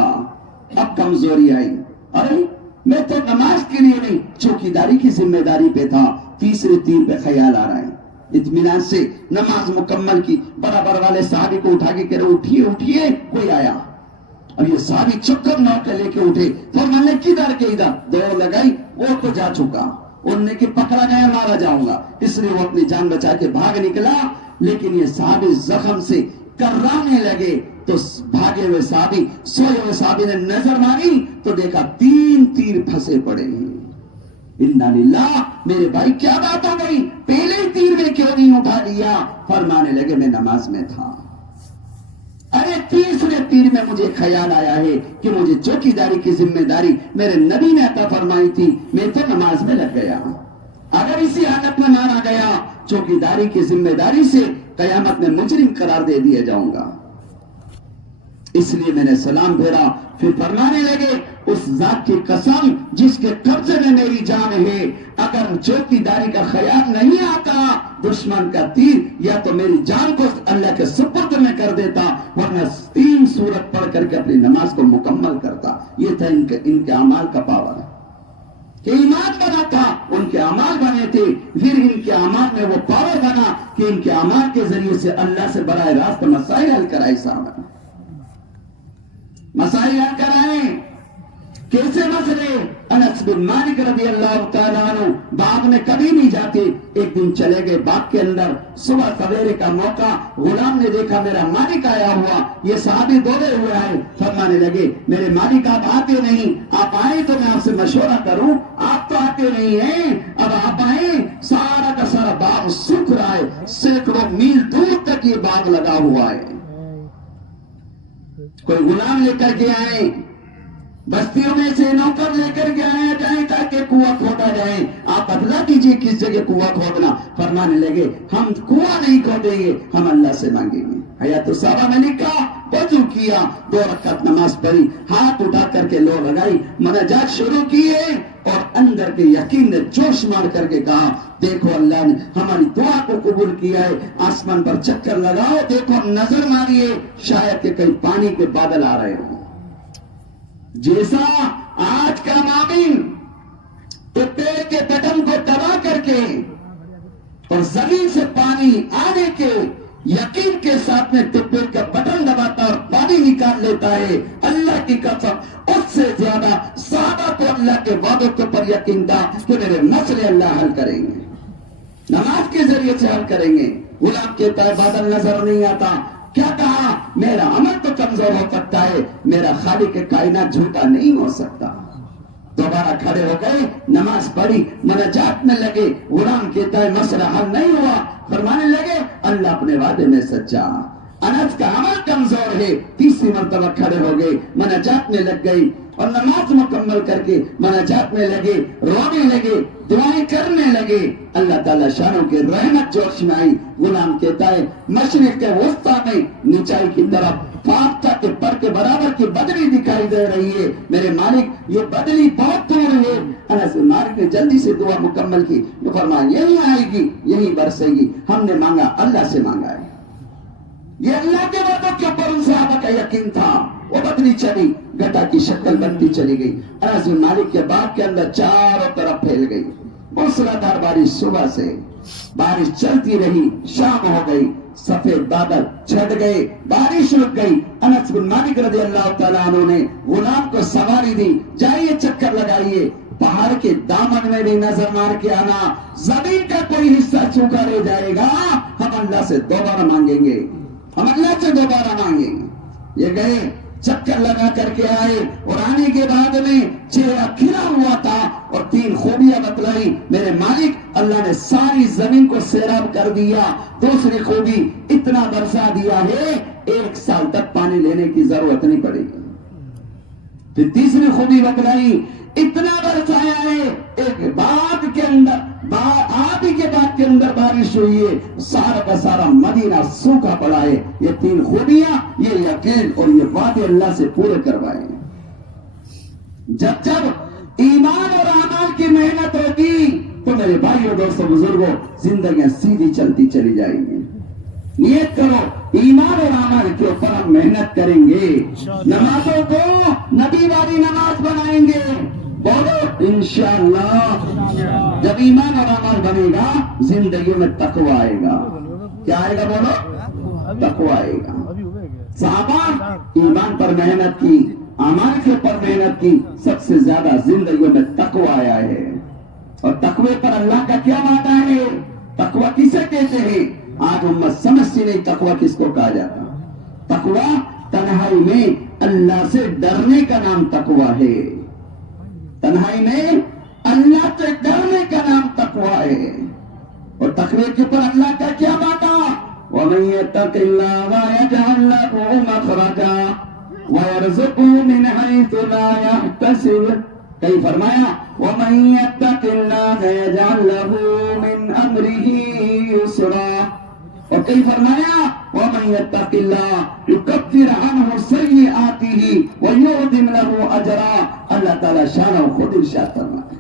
اب کمزوری آئی، ارے میں تو نماز کے لیے نہیں، چوکیداری کی ذمہ داری پہ تھا، تیسرے تیر پہ خیال آ رہا ہے، اطمینان سے نماز مکمل کی، برابر والے صحابی کو اٹھا کے کہہ رہے اٹھیے اٹھیے، کوئی آیا، اب یہ صحابی چکر نو کے لے کے اٹھے، فرمان نے کدھر کے ادھر، دوڑ لگائی، وہ تو جا چکا، انہوں نے کہ پکڑا گیا مارا جاؤں گا، اس لیے وہ اپنی جان بچا کے بھاگ نکلا، لیکن یہ صحابی زخم سے کرانے لگے تو بھاگے ہوئے صحابی، سوئے ہوئے صحابی نے نظر ماری تو دیکھا 3 تیر پھنسے پڑے ہیں، انا للہ، میرے بھائی کیا بات ہو گئی، پہلے تیر میں کیوں نہیں اٹھا لیا؟ فرمانے لگے میں نماز میں تھا، ارے تیسرے تیر میں مجھے خیال آیا ہے کہ مجھے چوکیداری کی ذمہ داری میرے نبی نے عطا فرمائی تھی، میں تو نماز میں لگ گیا، اگر اسی حالت میں مارا گیا چوکیداری کی ذمہ داری سے قیامت میں مجرم قرار دے دیا جاؤں گا، اس لیے میں نے سلام پھیرا، پھر فرمانے لگے اس ذات کی قسم جس کے قبضے میں میری جان ہے، اگر چوکیداری کا خیال نہیں آتا دشمن کا تیر یا تو میری جان کو اللہ کے سپرد میں کر دیتا، ورنہ 3 سورت پڑھ کر کے اپنی نماز کو مکمل کرتا۔ یہ تھا ان کے اعمال کا پاور، کہ ایمان بنا تھا، ان کے اعمال بنے تھے، پھر ان کے اعمال میں وہ پاور بنا کہ ان کے اعمال کے ذریعے سے اللہ سے براہ راست مسائل حل کرائے، صاحب مسائل حل کرائے، کیسے مسئلے؟ انس بن مالک رضی اللہ تعالیٰ عنہ باغ میں کبھی نہیں جاتے، ایک دن چلے گئے باغ کے اندر، صبح سویرے کا موقع، غلام نے دیکھا میرا مالک آیا ہوا، یہ صحابی دوڑے ہوئے آئے، فرمانے لگے میرے مالک آپ آتے نہیں، آپ آئے تو میں آپ سے مشورہ کروں، آپ تو آتے نہیں ہیں، اب آپ آئے، سارا کا سارا باغ سوکھ رہا ہے، سینکڑوں میل دور تک یہ باغ لگا ہوا ہے، کوئی غلام لے کر کے آئے، بستیوں میں سے نوکر لے کر کے آیا جائیں تاکہ کنواں کھودا جائے، آپ بتلا دیجئے کس جگہ کنواں کھودنا، فرمانے لگے ہم کنواں نہیں کھودیں گے، ہم اللہ سے مانگیں گے۔ حیات الصبا میں لکھا، وضو کیا، 2 رکعت نماز پڑھی، ہاتھ اٹھا کر کے لو لگائی، مناجات شروع کیے، اور اندر کے یقین نے جوش مار کر کے کہا دیکھو اللہ نے ہماری دعا کو قبول کیا ہے، آسمان پر چکر لگاؤ، دیکھو نظر ماریے، شاید کہ کہیں پانی کے بادل آ رہے ہوں، جیسا آج کا مومن پیڑ کے بٹن کو دبا کر کے اور زمین سے پانی آنے کے یقین کے ساتھ میں پیڑ کا بٹن دباتا اور پانی نکال لیتا ہے، اللہ کی قسم اس سے زیادہ صحابہ کو اللہ کے وعدوں کے پر یقین تھا کہ میرے مسئلے اللہ حل کریں گے، نماز کے ذریعے سے حل کریں گے۔ غلام کہتا ہے بادل نظر نہیں آتا، کیا کہا میرا عمل تو کمزور ہو سکتا ہے، میرا خالق کائنات جھوٹا نہیں ہو سکتا۔ دوبارہ کھڑے ہو گئے، نماز پڑھی، مناجات میں لگے، غلام کہتا ہے مسئلہ حل نہیں ہوا، فرمانے لگے اللہ اپنے وعدے میں سچا، انس کا عمل کمزور ہے، تیسری مرتبہ کھڑے ہو گئے، مناجات میں لگ گئی اور نماز مکمل کر کے مناجات میں لگے، رونے لگے، دعائیں کرنے لگے، اللہ تعالیٰ شانوں کے رحمت جوش میں آئی۔ غلام کہتا ہے مشرق کے وسطی میں نچائی کی طرف فاختہ کے پر کے برابر کی بدلی دکھائی دے رہی ہے، میرے مالک یہ بدلی بہت دور ہے۔ انس بن مالک نے جلدی سے دعا مکمل کی، جو فرمایا یہی آئے گی، یہی برسے گی۔ ہم نے مانگا، اللہ سے مانگا ہے۔ یہ اللہ کے وعدوں کے اوپر ان صحابہ کا یقین تھا۔ وہ بدلی چلی، گٹا کی شکل بنتی چلی گئی۔ انس بن مالک کے باغ کے اندر چاروں طرف پھیل گئی موسلادھار بارش۔ صبح سے بارش چلتی رہی، شام ہو گئی، سفید بادل چھٹ گئے، بارش رک گئی۔ انس بن مالک رضی اللہ تعالیٰ عنہ نے غلام کو سواری دی، جائیے چکر لگائیے، پہاڑ کے دامن میں بھی نظر مار کے آنا، زمین کا کوئی حصہ چوکا رہ جائے گا، ہم اللہ سے دوبارہ مانگیں گے، ہم اللہ سے دوبارہ مانگیں گے۔ یہ گئے، چکر لگا کر کے آئے، اور آنے کے بعد میں چہرہ کھلا ہوا تھا اور 3 خوبیاں بتلائی۔ میرے مالک اللہ نے ساری زمین کو سیراب کر دیا۔ دوسری خوبی، اتنا برسا دیا ہے 1 سال تک پانی لینے کی ضرورت نہیں پڑے گی۔ پھر تیسری خوبی بتلائی، اتنا برسایا ہے ایک باغ کے اندر، آدھی کے باغ کے اندر بارش ہوئی ہے، سارا کا سارا مدینہ سوکھا پڑا ہے۔ یہ 3 خوبیاں، یہ یقین اور یہ وعدے اللہ سے پورے کروائے۔ جب ایمان اور اعمال کی محنت ہوگی تو میرے بھائیوں دوستوں بزرگوں زندگیاں سیدھی چلتی چلی جائیں گی۔ نیت کرو، ایمان اور اعمال کے اوپر ہم محنت کریں گے، نمازوں کو نبی والی نماز بنائیں گے۔ بولو انشاءاللہ۔ جب ایمان اور اعمال بنے گا زندگیوں میں تقویٰ آئے گا۔ کیا آئے گا؟ بولو تقویٰ آئے گا۔ صحابہ ایمان پر محنت کی، اعمال کے اوپر محنت کی، سب سے زیادہ زندگیوں میں تقویٰ آیا ہے۔ اور تقوی پر اللہ کا کیا وعدہ ہے؟ تقویٰ کسے کہتے ہیں؟ آج امت سمجھتی نہیں تقویٰ کس کو کہا جاتا۔ تقویٰ تنہائی میں اللہ سے ڈرنے کا نام تقویٰ ہے۔ تنہائی میں اللہ سے ڈرنے کا نام تقویٰ ہے۔ اور تقوی کے اوپر اللہ کا کیا وعدہ؟ وَمَن يَتَّقِ اللَّهَ يَجْعَل لَّهُ مَخْرَجًا وَيَرْزُقْهُ مِنْ حَيْثُ لَا يَحْتَسِبُ۔ کہیں فرمایا وَمَن يَتَّقِ اللَّهَ يَجْعَل لَّهُ مِنْ أَمْرِهِ يُسْرًا، اور کہیں فرمایا وَمَن يَتَّقِ اللَّهَ يُكَفِّرْ عَنْهُ سَيِّئَاتِهِ وَيُعْظِمْ لَهُ أَجْرًا۔ اللہ تعالیٰ شان و خود ارشاد فرماتا ہے۔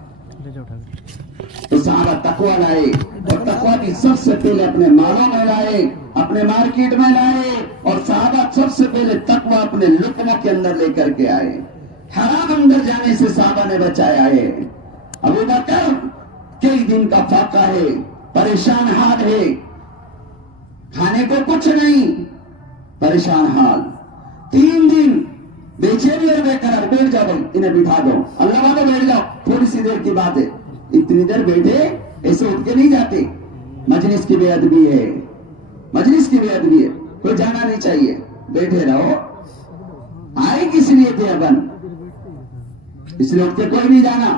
تو صحابہ تقویٰ لائے، اور تقویٰ بھی سب سے پہلے اپنے مالوں میں لائے، اپنے مارکیٹ میں لائے، اور صحابہ سب سے پہلے تقویٰ اپنے لقموں کے اندر لے کر کے آئے۔ حرام اندر جانے سے صحابہ نے بچایا ہے۔ ابو بکر کئی دن کا فاقہ ہے، پریشان حال ہے، کھانے کو کچھ نہیں، پریشان حال، 3 دن بے چینی اور بے قرار۔ بیٹھ جاؤ بھائی، انہیں بٹھا دو، اللہ والے بیٹھ جاؤ، تھوڑی سی دیر کی بات ہے۔ اتنی دیر بیٹھے، ایسے اٹھ کے نہیں جاتے۔ مجلس کی بے ادبی ہے، مجلس کی بے ادبی ہے، کوئی جانا نہیں چاہیے، بیٹھے رہو۔ آئے کس لیے تھے ابن؟ اس لیے اٹھ کے کوئی نہیں جانا،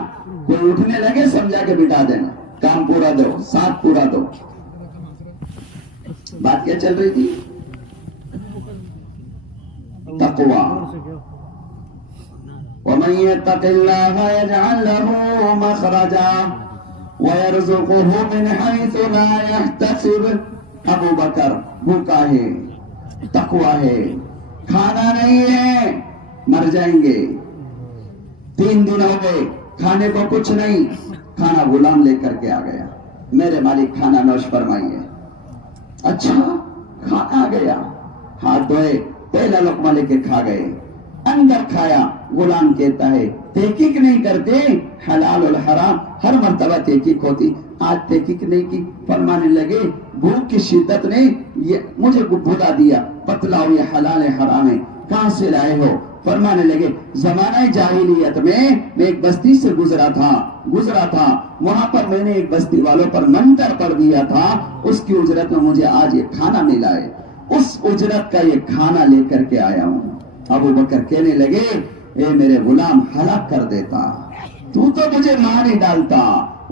کوئی اٹھنے لگے سمجھا کے بٹھا دینا، کام پورا دو، ساتھ پورا دو۔ بات کیا چل رہی تھی؟ تقویٰ۔ وَمَن يَتَّقِ اللَّهَ يَجْعَل لَّهُ مَخْرَجًا وَيَرْزُقْهُ مِنْ حَيْثُ لَا يَحْتَسِبُ۔ ابو بکر بھوکا ہے، تقویٰ ہے، کھانا نہیں ہے، مر جائیں گے۔ 3 دن ہو گئے، کھانے کو کچھ نہیں، کھانا غلام لے کر کے آ گیا، میرے مالک کھانا نوش فرمائیے۔ اچھا کھانا آ گیا، ہاتھ دھوئے، پہلا لقمہ لے کے کھا گئے، اندر کھایا۔ غلام کہتا ہے تحقیق نہیں کرتے، حلال اور حرام ہر مرتبہ تحقیق ہوتی، آج تحقیق نہیں کی۔ فرمانے لگے بھوک کی شدت نے مجھے بھلا دیا، بتلاؤ یہ حلال ہے حرام ہے، کہاں سے لائے ہو؟ فرمانے لگے زمانہ جاہلیت میں ایک بستی سے گزرا تھا، وہاں پر میں نے ایک بستی والوں پر منتر پڑھ دیا تھا، اس کی اجرت میں مجھے آج یہ کھانا ملا ہے، اس اجرت کا یہ کھانا لے کر کے آیا ہوں۔ ابو بکر کہنے لگے اے میرے غلام ہلاک کر دیتا، تو مجھے مار ہی ڈالتا۔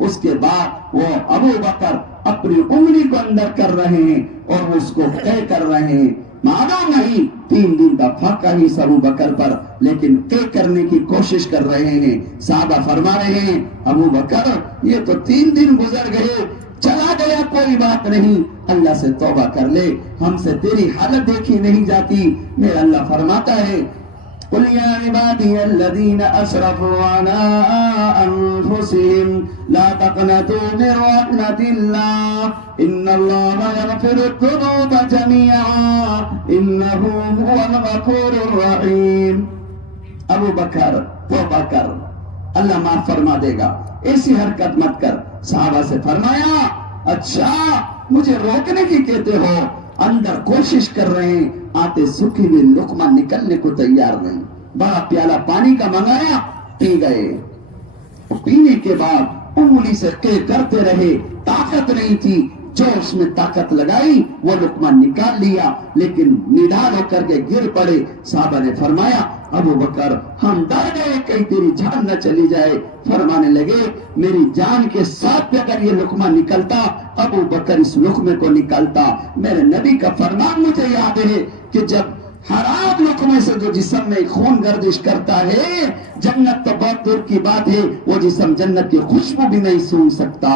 اس کے بعد وہ ابو بکر اپنی انگلی کو اندر کر رہے ہیں اور اس کو طے کر رہے ہیں، معلوم نہیں 3 دن کا فاقہ ہی ابو بکر پر، لیکن طے کرنے کی کوشش کر رہے ہیں۔ صحابہ فرما رہے ہیں ابو بکر یہ تو 3 دن گزر گئے، چلا گیا کوئی بات نہیں، اللہ سے توبہ کر لے، ہم سے تیری حالت دیکھی نہیں جاتی۔ میرا اللہ فرماتا ہے قل یا عبادی الذین اسرفوا علی انفسهم لا تقنطوا من رحمت اللہ ان اللہ یغفر الذنوب جميعا انہ هو الغفور الرحیم۔ ابو بکر توبہ کر، اللہ معاف فرما دے گا، ایسی حرکت مت کر۔ صحابہ سے فرمایا اچھا مجھے روکنے کی کہتے ہو، اندر کوشش کر رہے ہیں، آتے سکھی میں لقمہ نکلنے کو تیار نہیں، بڑا پیالہ پانی کا منگایا، پی گئے، پینے کے بعد انگلی سے قے کرتے رہے، طاقت نہیں تھی، جو اس میں طاقت لگائی وہ لقمہ نکال لیا، لیکن نڈال ہو کر کے گر پڑے۔ صحابہ نے فرمایا ابو بکر ہم ڈر گئے کہیں تیری جان نہ چلی جائے۔ فرمانے لگے میری جان کے ساتھ اگر یہ لقمہ نکلتا ابو بکر اس لقمے کو نکالتا۔ میرے نبی کا فرمان مجھے یاد ہے کہ جب حرام لقمے سے جو جسم میں خون گردش کرتا ہے، جنت تو بہت دور کی بات ہے، وہ جسم جنت کی خوشبو بھی نہیں سونگ سکتا،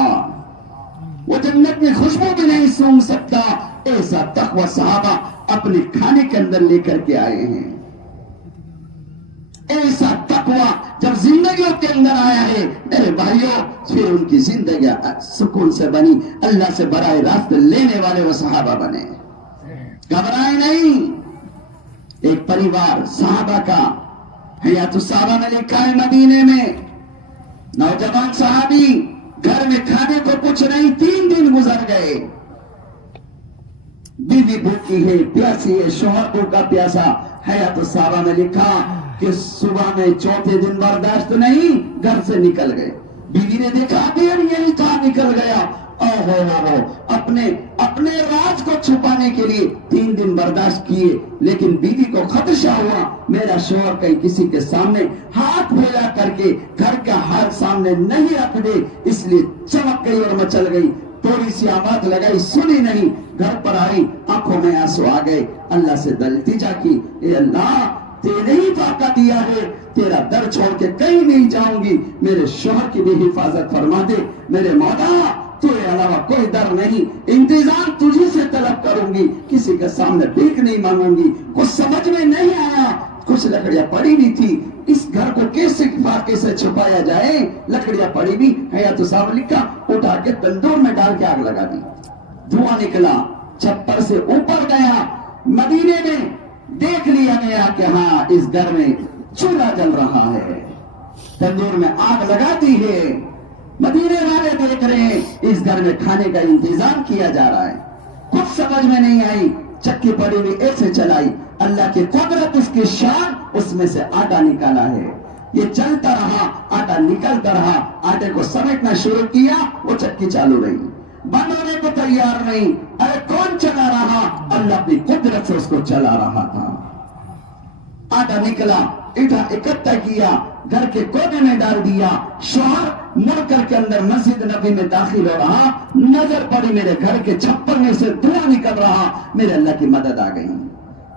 وہ جنت میں خوشبو بھی نہیں سونگ سکتا۔ ایسا تقوی صحابہ اپنے کھانے کے اندر لے کر کے آئے ہیں، ایسا تقوی جب زندگیوں کے اندر آیا ہے میرے بھائیوں، پھر ان کی زندگی سکون سے بنی، اللہ سے براہ راست لینے والے وہ صحابہ بنے، گھبرائے نہیں۔ ایک پریوار صحابہ کا حیات الصحابہ میں لکھا ہے، مدینے میں نوجوان صحابی گھر میں کھانے کو کچھ نہیں، 3 دن گزر گئے، بیوی بھوکی ہے، پیاسی ہے، شوہر کو کا پیاسا۔ حیات الصحابہ میں لکھا کہ صبح میں چوتھے دن برداشت نہیں، گھر سے نکل گئے، بیوی نے دیکھا دیر یہی تھا، نکل گیا، اپنے راز کو چھپانے کے لیے 3 دن برداشت کیے، لیکن بیوی کو خدشہ ہوا میرا شوہر کہیں کسی کے سامنے ہاتھ پھیلا کر کے گھر کا ہاتھ سامنے نہیں رکھ دے، اس لیے چمک گئی اور مچل گئی، تھوڑی سی آواز لگائی سنی نہیں، گھر پر آئی، آنکھوں میں آنسو آ گئے، اللہ سے التجا کی، اے اللہ تیرے ہی طاقت دیا ہے، تیرا در چھوڑ کے کہیں نہیں جاؤں گی، میرے شوہر کی بھی حفاظت فرما دے، میرے مولا تیرے علاوہ کوئی در نہیں، انتظام تجھی سے طلب کروں گی، کسی کے سامنے بھیک نہیں مانگوں گی۔ کچھ سمجھ میں نہیں آیا، کچھ لکڑیاں پڑی بھی تھی، اس گھر کو کیسے فاقے سے چھپایا جائے، لکڑیاں پڑی بھی، حیات صاحب لکھا اٹھا کے تندور میں ڈال کے آگ لگا دی، دھواں نکلا، چھپر سے اوپر گیا، مدینے میں دیکھ لیا گیا کہ ہاں اس گھر میں چولہا جل رہا ہے، تندور میں آگ لگاتی ہے، مدینے والے دیکھ رہے ہیں اس گھر میں کھانے کا انتظام کیا جا رہا ہے، کچھ سمجھ میں نہیں آئی، چکی پڑی ہوئی ایسے چلائی، اللہ کی قدرت اس کی شان، اس میں سے آٹا نکالا ہے، یہ چلتا رہا، آٹا نکلتا رہا، آٹے کو سمیٹنا شروع کیا، وہ چکی چالو رہی، بند ہونے کو تیار نہیں، ارے کون چلا رہا؟ اللہ اپنی قدرت سے اس کو چلا رہا تھا، آٹا نکلا، اکٹھا کیا، گھر کے کونے میں ڈال دیا، شوہر مڑ کر کے اندر مسجد نبی میں داخل ہو رہا، نظر پڑی میرے گھر کے چھپر میں سے دھواں نکل رہا، میرے اللہ کی مدد آ گئی،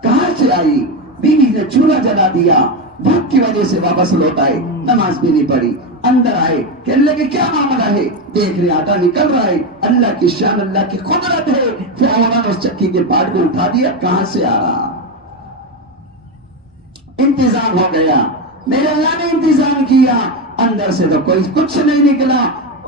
کہاں سے آئی؟ بیوی نے چولہا جلا دیا، بھوک کی وجہ سے واپس لوٹ آئے، نماز بھی نہیں پڑھی، اندر آئے کہنے لگے کیا معاملہ ہے؟ دیکھ رہے آٹا نکل رہا ہے، اللہ کی شان، اللہ کی قدرت ہے، فوراً اس چکی کے پاٹ کو اٹھا دیا، کہاں سے آ رہا؟ انتظام ہو گیا، میرے اللہ نے انتظام کیا، اندر سے تو کوئی کچھ نہیں نکلا،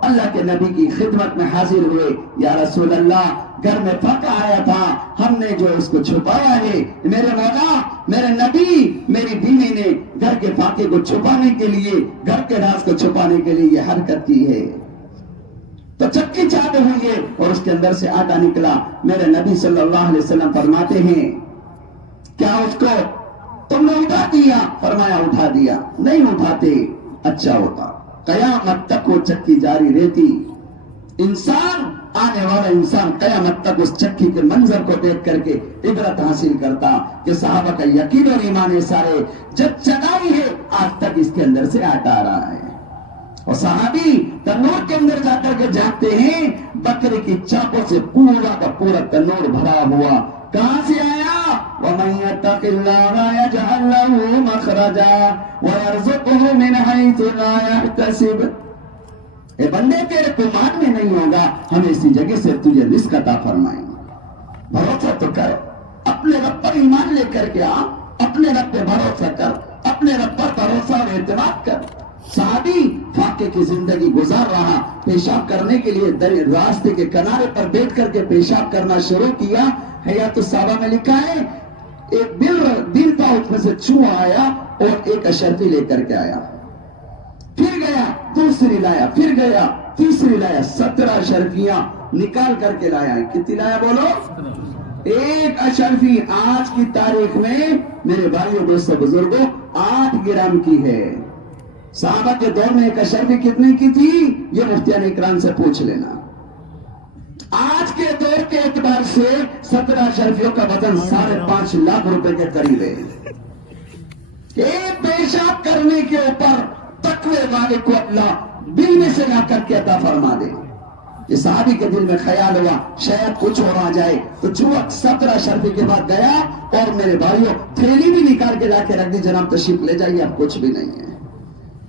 اللہ کے نبی کی خدمت میں حاضر ہوئے، یا رسول اللہ گھر میں پھکا آیا تھا، ہم نے جو اس کو چھپایا ہے، میرے مولا میرے نبی میری بیوی نے گھر کے فاقے کو چھپانے کے لیے، گھر کے راز کو چھپانے کے لیے یہ حرکت کی ہے، تو چکی چالو ہوئی ہے اور اس کے اندر سے آٹا نکلا، میرے نبی صلی اللہ علیہ وسلم فرماتے ہیں کیا اس کو تم نے اٹھا دیا؟ فرمایا اٹھا دیا، نہیں اٹھاتے اچھا ہوتا، قیامت تک وہ چکی جاری رہتی، انسان آنے والا انسان قیامت تک اس چکی کے منظر کو دیکھ کر کے عبرت حاصل کرتا کہ صحابہ کا یقین اور ایمان سارے جب چلائی ہے آج تک اس کے اندر سے آٹا آ رہا ہے، اور صحابی تنور کے اندر جا کر کے جانتے ہیں بکرے کی چاقوں سے پورا کا پورا تنور بھرا ہوا، کہاں سے آیا؟ وَمَن يَتَّقِ اللَّهَ يَجْعَل لَّهُ مَخْرَجًا وَيَرْزُقْهُ مِنْ حَيْثُ لَا يَحْتَسِبُ۔ اے بندے تیرے گمان میں نہیں ہوگا ہم ایسی جگہ سے تجھے رزق عطا فرمائیں گے. بھروسہ تو کر, اپنے رب پر ایمان لے کر کے آ, اپنے رب پہ بھروسہ کر, اپنے رب پر بھروسہ اور اعتماد کر. صحابی فاقے کی زندگی گزار رہا, پیشاب کرنے کے لیے راستے کے کنارے پر بیٹھ کر کے پیشاب کرنا شروع کیا. حیات الصحابہ میں لکھا ہے ایک بل تھا, اس میں سے چوہا آیا اور ایک اشرفی لے کر کے آیا, پھر گیا دوسری لایا, پھر گیا تیسری لایا, 17 اشرفیاں نکال کر کے لایا. کتنی لایا بولو؟ ایک اشرفی آج کی تاریخ میں میرے بھائیوں دوستوں بزرگوں 8 گرام کی ہے. صحابہ کے دور میں ایک اشرفی کتنے کی تھی یہ مفتیان اکرام سے پوچھ لینا. آج کے دور کے اعتبار سے 17 اشرفیوں کا وزن 5.5 لاکھ روپے کے قریب ہے. ایک پیشاب کرنے کے اوپر تقوی والے کو اللہ دل میں سے لا کر کے عطا فرما دے. یہ صحابی کے دل میں خیال ہوا شاید کچھ اور آ جائے, تو جو 17 اشرفی کے بعد گیا اور میرے بھائیوں تھیلی بھی نکال کے لا کے رکھ دی, جناب تشریف لے جائیے, اب کچھ بھی نہیں ہے.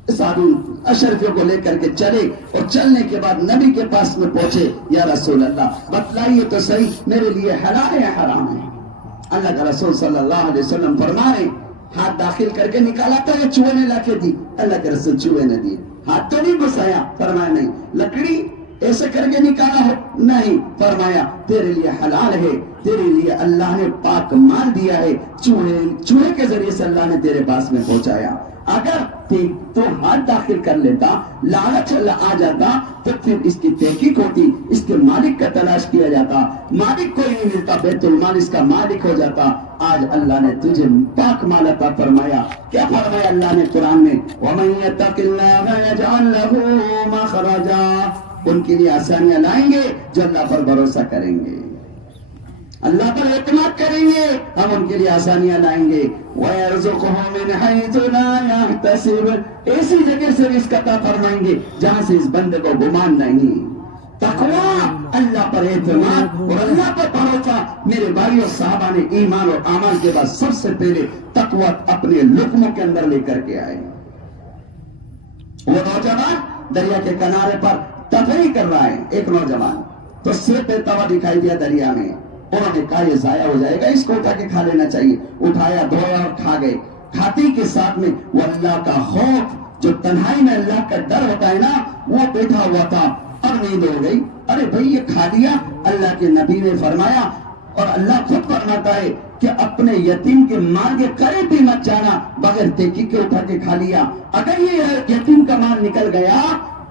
صحابی اشرفیوں کو لے کر کے چلے اور چلنے کے بعد نبی کے پاس میں پہنچے. یا رسول اللہ بتلائیے تو صحیح میرے لیے حلال ہے حرام ہے؟ اللہ کا رسول صلی اللہ علیہ وسلم فرمائے ہاتھ داخل کر کے نکالا تھا یا چوہے نے لا کے دی؟ اللہ کے رسول چوہے نے دی. ہاتھ تو نہیں گھسایا؟ فرمایا نہیں. لکڑی ایسے کر کے نکالا ہو؟ نہیں. فرمایا تیرے لیے حلال ہے, تیرے لیے اللہ نے پاک مال دیا ہے, چوہے کے ذریعے سے اللہ نے تیرے پاس میں پہنچایا. اگر تو ہاتھ داخل کر لیتا, لالچ آ جاتا, تو پھر اس کی تحقیق ہوتی, اس کے مالک کا تلاش کیا جاتا, مالک کوئی نہیں ملتا, بیت المال اس کا مالک ہو جاتا. آج اللہ نے تجھے پاک مال عطا فرمایا. کیا فرمایا اللہ نے قرآن میں؟ وَمَن يَتَّقِ اللَّهَ يَجْعَل لَّهُ مَخْرَجًا. ان کے لیے آسانیاں لائیں گے جو اللہ پر بھروسہ کریں گے, اللہ پر اعتماد کریں گے, ہم ان کے لیے آسانیاں لائیں گے. وَيَرْزُقْهُ مِنْ حَيْثُ لَا يَحْتَسِبُ. ایسی جگہ سے رزق عطا فرمائیں گے جہاں سے اس بندے کو گمان نہیں. تقویٰ, اللہ پر اعتماد اور اللہ پر بھروسہ. میرے بھائیوں صحابہ نے ایمان اور اعمال کے بعد سب سے پہلے تقویٰ اپنے لقموں کے اندر لے کر کے آئے. وہ نوجوان دریا کے کنارے پر تفریح کر رہا ہے. ایک نوجوان تو سر پہ توا دکھائی دیا دریا میں. انہوں نے کہا یہ ضائع ہو جائے گا, اس کو اٹھا کے کھا لینا چاہیے. اٹھایا, دھویا اور کھا گئے. کھاتے کے ساتھ میں وہ اللہ کا خوف, جو تنہائی میں اللہ کا ڈر ہوتا ہے نا, وہ بیٹھا ہوا تھا. اب نیند ہو گئی, ارے بھائی یہ کھا لیا. اللہ کے نبی نے فرمایا, اور اللہ خود فرماتا ہے کہ اپنے یتیم کے مال کے قریب بھی مت جانا, بغیر تحقیق کے اٹھا کے کھا لیا. اگر یہ یتیم کا مال نکل گیا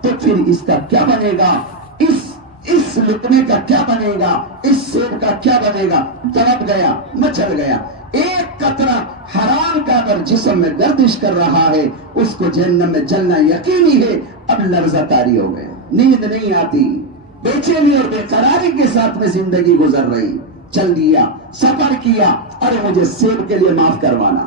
تو پھر اس کا کیا بنے گا, اس لقمے کا کیا بنے گا, اس سیب کا کیا بنے گا؟ تڑپ گیا, مچل گیا. ایک قطرہ حرام کا اگر جسم میں گردش کر رہا ہے, اس کو جہنم میں جلنا یقینی ہے. اب لرزہ طاری ہو گئے, نیند نہیں آتی, بے چینی اور بے قراری کے ساتھ میں زندگی گزر رہی. چل دیا, سفر کیا, ارے مجھے سیب کے لیے معاف کروانا.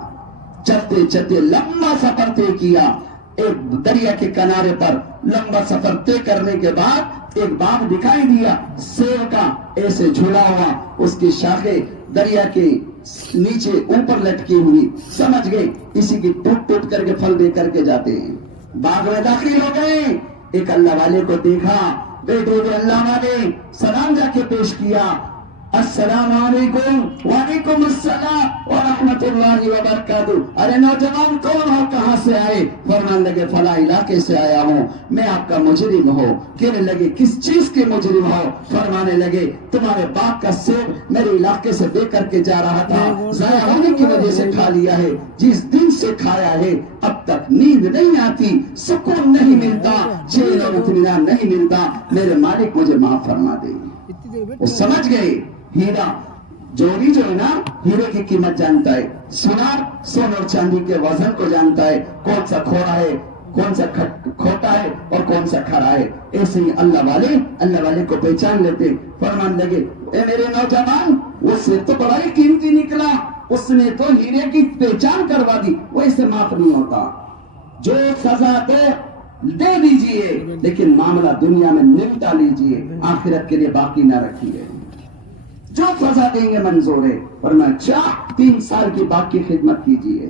چلتے چلتے لمبا سفر طے کیا. ایک دریا کے کنارے پر لمبا سفر طے کرنے کے بعد ایک باغ دکھائی دیا, سیب کا ایسے جھولا ہوا, اس کی شاخیں دریا کے نیچے اوپر لٹکی ہوئی. سمجھ گئے اسی کی ٹوٹ ٹوٹ کر کے پھل دے کر کے جاتے ہیں. باغ میں داخل ہو گئے. ایک اللہ والے کو دیکھا, بیٹے جو اللہ والے, سلام جا کے پیش کیا, السلام علیکم. وعلیکم السلام ورحمۃ اللہ وبرکاتہ. ارے نوجوان کون ہو, کہاں سے آئے؟ فرمانے لگے فلاں علاقے سے آیا ہوں. میں آپ کا مجرم ہوں. کہنے لگے کس چیز کے مجرم ہو؟ فرمانے لگے تمہارے باغ کا سیب میرے علاقے سے دے کر کے جا رہا تھا, ضائع ہونے کی وجہ سے کھا لیا ہے. جس دن سے کھایا ہے اب تک نیند نہیں آتی, سکون نہیں ملتا, چین اور اطمینان نہیں ملتا. میرے مالک مجھے معاف فرما دے. وہ سمجھ گئے ہیرا جوہری جو ہے نا, ہیرے کی قیمت جانتا ہے. سونار سونے اور چاندی کے وزن کو جانتا ہے, کون سا کھوڑا ہے, کون سا کھوٹا ہے اور کون سا کھڑا ہے. ایسے ہی اللہ والے کو پہچان لیتے. فرمان لگے اے میرے نوجوان, وہ سے تو بڑا ہی قیمتی نکلا, اس نے تو ہیرے کی پہچان کروا دی. وہ اسے معاف نہیں ہوتا. جو سزا دے دیجئے, لیکن معاملہ دنیا میں نمٹا لیجئے, آخرت کے لیے باقی نہ رکھیے. جو سزا دیں گے منظور ہے, ورنہ 3 سال کی باقی خدمت کیجئے.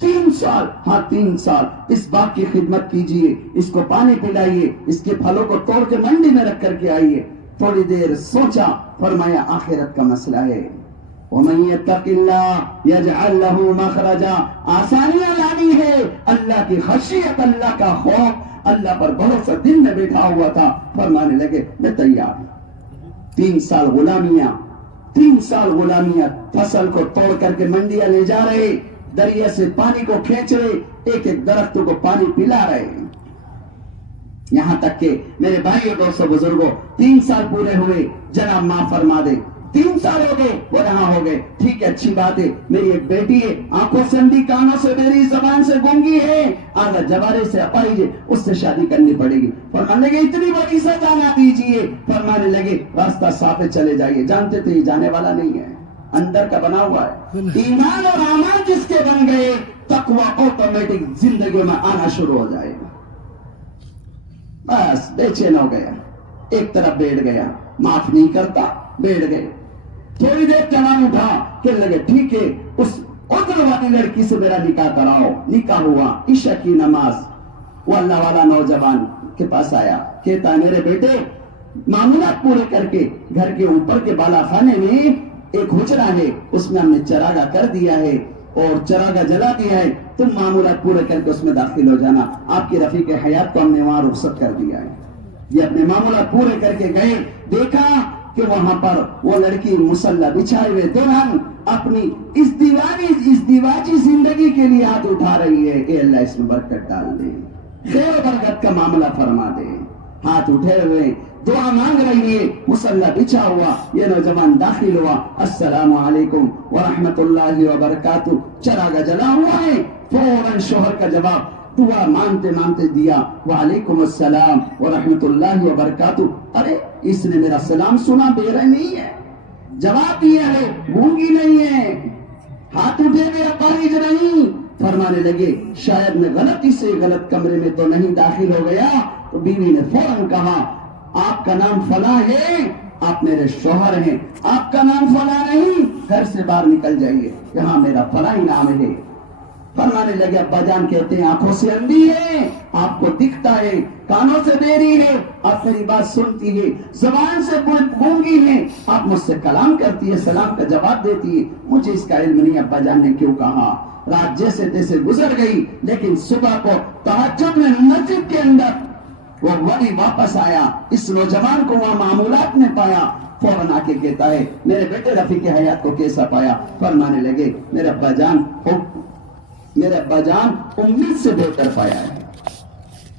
3 سال، ہاں 3 سال اس باغ کی خدمت کیجئے، اس کو پانی پلائیے، اس کے پھلوں کو توڑ کے منڈی میں رکھ کر کے آئیے۔ تھوڑی دیر سوچا، فرمایا آخرت کا مسئلہ ہے، وَمَن يَتَّقِ اللَّهَ يَجْعَلْ لَهُ مَخْرَجًا، آسانیاں لانی ہے، اللہ کی خشیت، اللہ کا خوف، اللہ پر بھروسہ دل میں بیٹھا ہوا تھا۔ فرمانے لگے میں تیار ہوں۔ 3 سال غلامیاں، 3 سال غلامیاں، فصل کو توڑ کر کے منڈیاں لے جا رہے، دریا سے پانی کو کھینچ رہے، ایک ایک درختوں کو پانی پلا رہے، یہاں تک کہ میرے بھائیوں دوستوں بزرگوں 3 سال پورے ہوئے، جناب معاف فرما دے، 3 سال ہو گئے، وہ رہا ہو گئے، ٹھیک ہے اچھی بات ہے، میری ایک بیٹی ہے، آنکھوں سے اندھی، کانوں سے میری زبان سے گونگی ہے، آگا جوارے سے اپائیے، اس سے شادی کرنی پڑے گی۔ فرمانے لگے اتنی بڑی سزا نہ دیجیے، فرمانے لگے راستہ صاف ہے، چلے جائیے۔ جانتے تھے یہ جانے والا نہیں ہے، اندر کا بنا ہوا ہے، ایمان اور اعمال جس کے بن گئے، تقوی آٹومیٹک زندگی میں آنا شروع ہو جائے گا۔ بس بے چین ہو گیا، ایک طرف بیٹھ گیا، معاف نہیں کرتا، بیٹھ گئے۔ تھوڑی دیر چلان اٹھا، کہنے لگے ٹھیک ہے اس ادھر والی لڑکی سے میرا نکاح کراؤ۔ نکاح ہوا، عشاء کی نماز، وہ اللہ والا نوجوان کے پاس آیا، کہتا ہے میرے بیٹے معاملات پورے کر کے گھر کے اوپر کے بالا خانے میں ایک حجرہ ہے، اس میں ہم نے چراغا کر دیا ہے اور چراغا جلا دیا ہے، تم معمولات پورے کر کے اس میں داخل ہو جانا۔ آپ کی رفیق حیات کو ہم نے وہاں رخصت کر دیا ہے۔ یہ اپنے معمولات پورے کر کے گئے، دیکھا کہ وہاں پر وہ لڑکی مسلح بچھائے ہوئے دلہن اپنی اس دیواجی زندگی کے لیے ہاتھ اٹھا رہی ہے، اے اللہ اس میں برکت ڈال دے، خیر و برکت کا معاملہ فرما دے۔ ہاتھ اٹھے ہوئے دعا مانگ رہی ہے، مسلح بچھا ہوا، یہ نوجوان داخل ہوا، السلام علیکم ورحمت اللہ وبرکاتہ، چراغا جلا ہوا ہے، فوراً شوہر کا جواب دعا مانتے مانتے دیا، وعلیکم السلام ورحمت اللہ وبرکاتہ۔ ارے اس نے میرا سلام سنا، بے رہے نہیں ہے، جواب دیا ہے، گونگی نہیں ہے، ہاتھ اٹھے ہوئے اپاہج نہیں۔ فرمانے لگے شاید میں غلطی سے غلط کمرے میں تو نہیں داخل ہو گیا۔ تو بیوی نے فوراً کہا آپ کا نام فلاں ہے، آپ میرے شوہر ہیں، آپ کا نام فلاں نہیں، گھر سے باہر نکل جائیے، یہاں میرا فلاں ہی نام ہے۔ فرمانے لگے ابا جان کہتے ہیں آنکھوں سے اندھی ہے، آپ کو دکھتا ہے، کانوں سے بیری ہے، آپ میری بات سنتی ہے، زبان سے گونگی ہے، آپ مجھ سے کلام کرتی ہے، سلام کا جواب دیتی ہے، مجھے اس کا علم نہیں ابا جان نے کیوں کہا۔ رات جیسے تیسے گزر گئی، لیکن صبح کو تہجد میں مسجد کے اندر وہ ولی واپس آیا، اس نوجوان کو وہاں معمولات میں پایا، فوراً آ کے کہتا ہے میرے بیٹے رفیق حیات کو کیسا پایا؟ فرمانے لگے میرے ابا جان امید سے بہتر پایا ہے،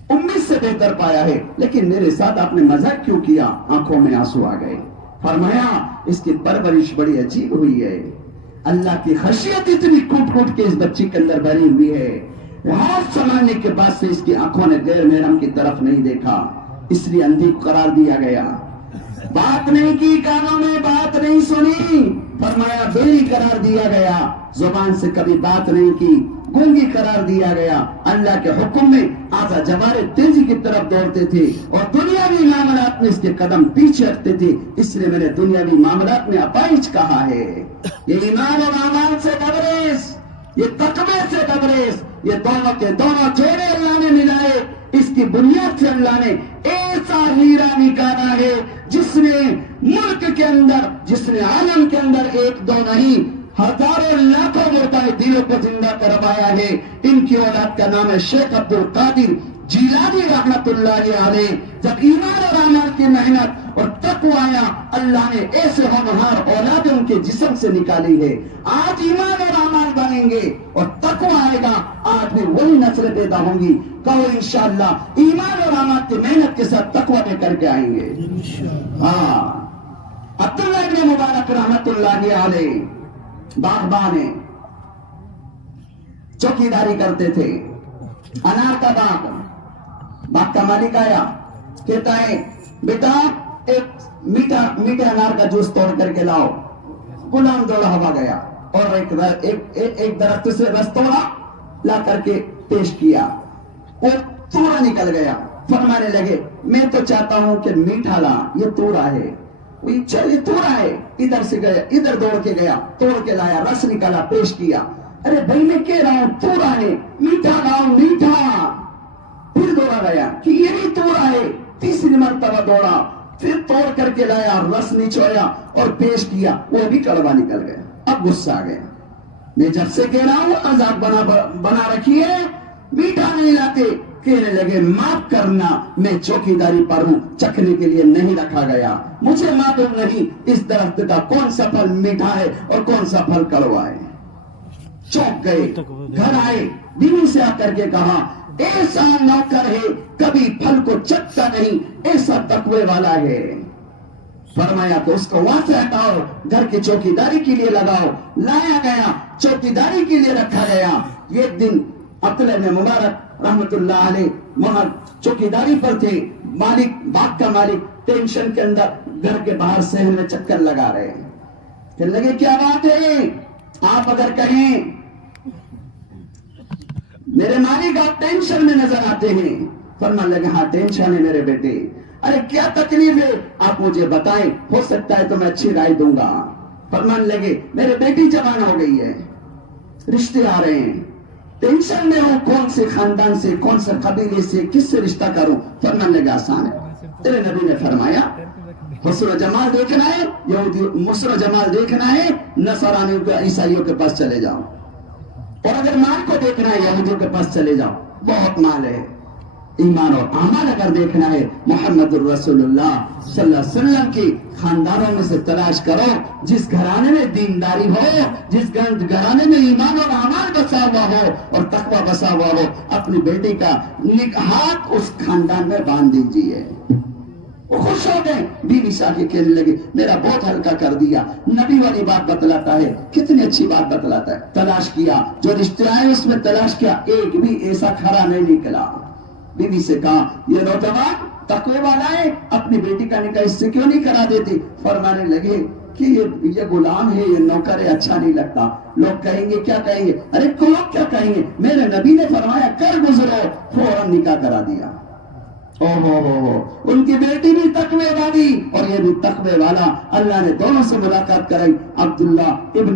امید سے بہتر پایا ہے، لیکن میرے ساتھ آپ نے مذاق کیوں کیا؟ آنکھوں میں آنسو آ گئے۔ فرمایا اس کی پرورش بڑی عجیب ہوئی ہے، اللہ کی خشیت اتنی کوٹ کوٹ کے اس بچی کے اندر بھری ہوئی ہے، ہوش سنبھالنے کے بعد سے اس کی آنکھوں نے غیر محرم کی طرف نہیں دیکھا، اس لیے اندھی قرار دیا گیا، بات نہیں کی، کانوں میں بات نہیں سنی، فرمایا بیری قرار دیا گیا، زبان سے کبھی بات نہیں کی، گونگی قرار دیا گیا۔ اللہ کے حکم میں آزا جوارے تیزی کی طرف دوڑتے تھے اور دنیاوی معاملات میں اس کے قدم پیچھے رکھتے تھے، اس لیے میں نے دنیاوی معاملات میں اپائج کہا ہے۔ یہ ایمان اور اعمال سے تبریز، یہ تقوی سے تبریز، یہ دونوں کے دونوں چہرے اللہ نے ملائے، اس کی بنیاد سے اللہ نے ایسا ہیرا نکالا ہے جس نے ملک کے اندر، جس نے عالم کے اندر ایک دو نہیں ہزاروں لاکھوں دلوں کو زندہ کروایا ہے۔ ان کی اولاد کا نام ہے شیخ عبد القادر جیلانی رحمت اللہ علیہ۔ جب ایمان اور اعمال کی محنت اور تقوی آیا، اللہ نے ایسے ہونہار اولاد ان کے جسم سے نکالی ہے۔ آج ایمان اور اعمال بنیں گے اور تقوی آئے گا، آج بھی وہی نسلیں پیدا ہوں گی۔ کہو انشاءاللہ ایمان اور اعمال کی محنت کے ساتھ تقوی پہ کر کے آئیں گے۔ ہاں، عبداللہ ابن مبارک رحمت اللہ علیہ باغبان ہیں، چوکیداری کرتے تھے، انار کا باغ کا مالک آیا، کہتا ہے بیٹا ایک میٹھا انار کا جوس توڑ کر کے لاؤ۔ غلام دوڑا ہوا گیا اور ایک درخت سے رس توڑا، لا کر کے پیش کیا، وہ تورا نکل گیا۔ فرمانے لگے میں تو چاہتا ہوں کہ میٹھا لا، یہ تورا ہے۔ چل یہ تورا ہے، ادھر سے گیا، ادھر دوڑ کے گیا، توڑ کے لایا، رس نکالا، پیش کیا۔ ارے بھائی میں کہہ رہا ہوں تور ہے، میٹھا لاؤ میٹھا. پھر دوڑا گیا کہ یہ بھی تور ہے. تیسری مرتبہ دوڑا، پھر توڑ کر کے لایا، رس نچوڑا اور پیش کیا، وہ بھی کڑوا نکل گیا. اب غصہ آ گیا. میں جب سے کہہ رہا ہوں عذاب بنا رکھی ہے، میٹھا نہیں لاتے. کہنے لگے معاف کرنا، میں چوکیداری پر ہوں، چکھنے کے لیے نہیں رکھا گیا، مجھے معلوم نہیں اس درخت کا کون سا پھل میٹھا ہے اور کون سا پھل کڑوا ہے. چوک گئے، گھر آئے، بیوی سے آ کر کے کہا ایسا نوکر ہے کبھی پھل کو چکھتا نہیں، ایسا تقوی والا ہے. فرمایا تو اس کو وہاں سے ہٹاؤ، گھر کی چوکیداری کے لیے لگاؤ. لایا گیا، چوکیداری کے لیے رکھا گیا. ایک دن عبداللہ بن مبارک رحمت اللہ علیہ وہاں چوکیداری پر تھے. مالک، باغ کا مالک ٹینشن کے اندر گھر کے باہر صحن میں چکر لگا رہے ہیں. کہنے لگے کیا بات ہے؟ آپ اگر کہیں میرے مالک آپ ٹینشن میں نظر آتے ہیں. فرمانے لگے ہاں ٹینشن ہے میرے بیٹے. ارے کیا تکلیف ہے آپ مجھے بتائیں، ہو سکتا ہے تو میں اچھی رائے دوں گا. فرمان لگے میرے بیٹی جوان ہو گئی ہے، رشتے آ رہے ہیں، ٹینشن میں ہوں کون سے خاندان سے، کون سے قبیلے سے، کس سے رشتہ کروں. فرمان لگے آسان ہے. تیرے نبی نے فرمایا حسن و جمال دیکھنا ہے، یہودی حسن و جمال دیکھنا ہے، نصرانیوں کے عیسائیوں کے پاس چلے جاؤ. اور اگر مال کو دیکھنا ہے یہودیوں کے پاس چلے جاؤ، بہت مال ہے. ایمان اور اعمال اگر دیکھنا ہے محمد الرسول اللہ صلی اللہ علیہ وسلم کی خاندانوں میں سے تلاش کرو. جس گھرانے میں دینداری ہو، جس گھرانے میں ایمان اور اعمال بسا ہوا ہو اور تقوی بسا ہوا ہو، اپنی بیٹی کا ہاتھ اس خاندان میں باندھ دیجیے. وہ خوش ہو گئے. بیوی ساتھی کہنے لگے میرا بہت ہلکا کر دیا، نبی والی بات بتلاتا ہے، کتنی اچھی بات بتلاتا ہے. تلاش کیا، جو رشتے آئے اس میں تلاش کیا، ایک بھی ایسا کھڑا نہیں نکلا. بیوی سے کہا یہ نوجوان تقوی والا ہے، اپنی بیٹی کا نکاح اس سے کیوں نہیں کرا دیتی؟ فرمانے لگے کہ یہ غلام ہے، یہ نوکر ہے، اچھا نہیں لگتا. لوگ کہیں گے کیا کہیں گے؟ ارے لوگ کیا کہیں گے؟ میرے نبی نے فرمایا کر گزرو. فوراً نکاح کرا دیا. ان کی بیٹی بھی تقوی والی اور یہ بھی تقوی والا. اللہ نے دونوں سے ملاقات کرائی. عبداللہ ابن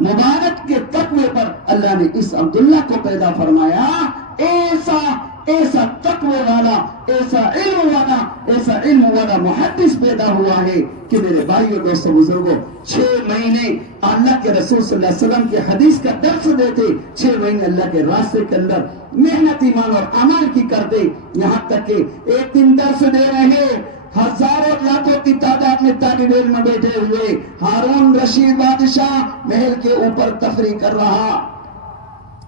مبارک کے تقوی پر اللہ نے اس عبداللہ کو پیدا فرمایا. ایسا تقوی والا، ایسا علم والا محدث پیدا ہوا ہے کہ میرے بھائیوں دوستوں بزرگوں 6 مہینے اللہ کے رسول صلی اللہ علیہ وسلم کے حدیث کا درس دیتے. 6 مہینے اللہ کے راستے کے اندر محنت ایمان اور عمل کی کرتے. یہاں تک کہ ایک دن درس دے رہے، ہزاروں لاکھوں کی تعداد میں طالب علم بیٹھے ہوئے، ہارون رشید بادشاہ محل کے اوپر تفریح کر رہا.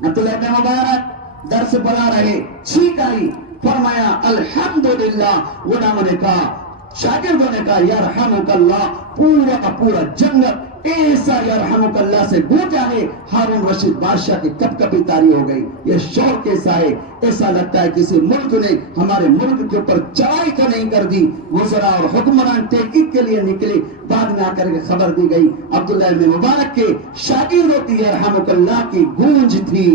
عبداللہ بن مبارک درس پڑھا رہے، چھینک آئی. فرمایا الحمدللہ. غلاموں نے کہا، شاگردوں نے کہا یرحمک اللہ. پورا کا پورا جنگل ایسا یرحمک اللہ سے گونجا ہے. ہارون رشید بادشاہ کی کپ کپی طاری ہو گئی. یہ شور کیسا ہے؟ ایسا لگتا ہے کسی ملک نے ہمارے ملک کے اوپر چڑھائی تو نہیں کر دی. وزراء اور حکمران تحقیق کے لیے نکلے، بعد میں آ کر کے خبر دی گئی عبداللہ بن مبارک کے شاگردوں کی یرحمک اللہ کی گونج تھی.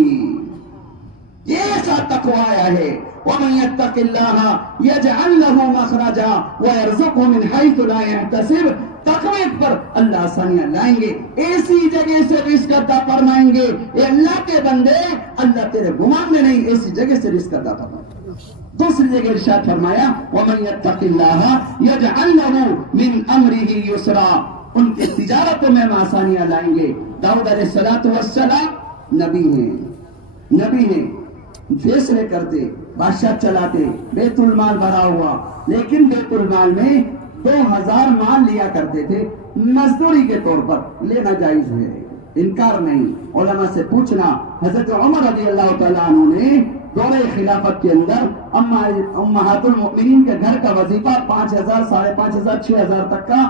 یہ ایسا تقوی آیا ہے. وَمَن يَتَّقِ اللَّهَ يَجْعَلْ لَهُ مَخْرَجًا وَيَرْزُقْهُ مِنْ حَيْثُ لَا يَحْتَسِبُ. تقوی پر اللہ آسانیاں لائیں گے، ایسی جگہ سے رزق عطا فرمائیں گے. اے اللہ کے بندے، اللہ تیرے گمان میں نہیں، ایسی جگہ سے رزق عطا فرمائیں گے. دوسری جگہ ارشاد فرمایا وَمَن يَتَّقِ اللَّهَ يَجْعَلْ لَهُ مِنْ أَمْرِهِ يُسْرًا. ان کی تجارتوں میں ہم آسانیاں لائیں گے. داؤد علیہ السلام نبی ہیں، فیصلے کرتے، بادشاہ چلاتے، بیت المال بھرا ہوا، لیکن بیت المال میں 2000 مال لیا کرتے تھے مزدوری کے طور پر. لینا جائز ہے، انکار نہیں. علماء سے پوچھنا، حضرت عمر رضی اللہ تعالیٰ عنہ نے دور خلافت کے اندر امہات المؤمنین کے گھر کا وظیفہ 5000، 5500، 6000 تک کا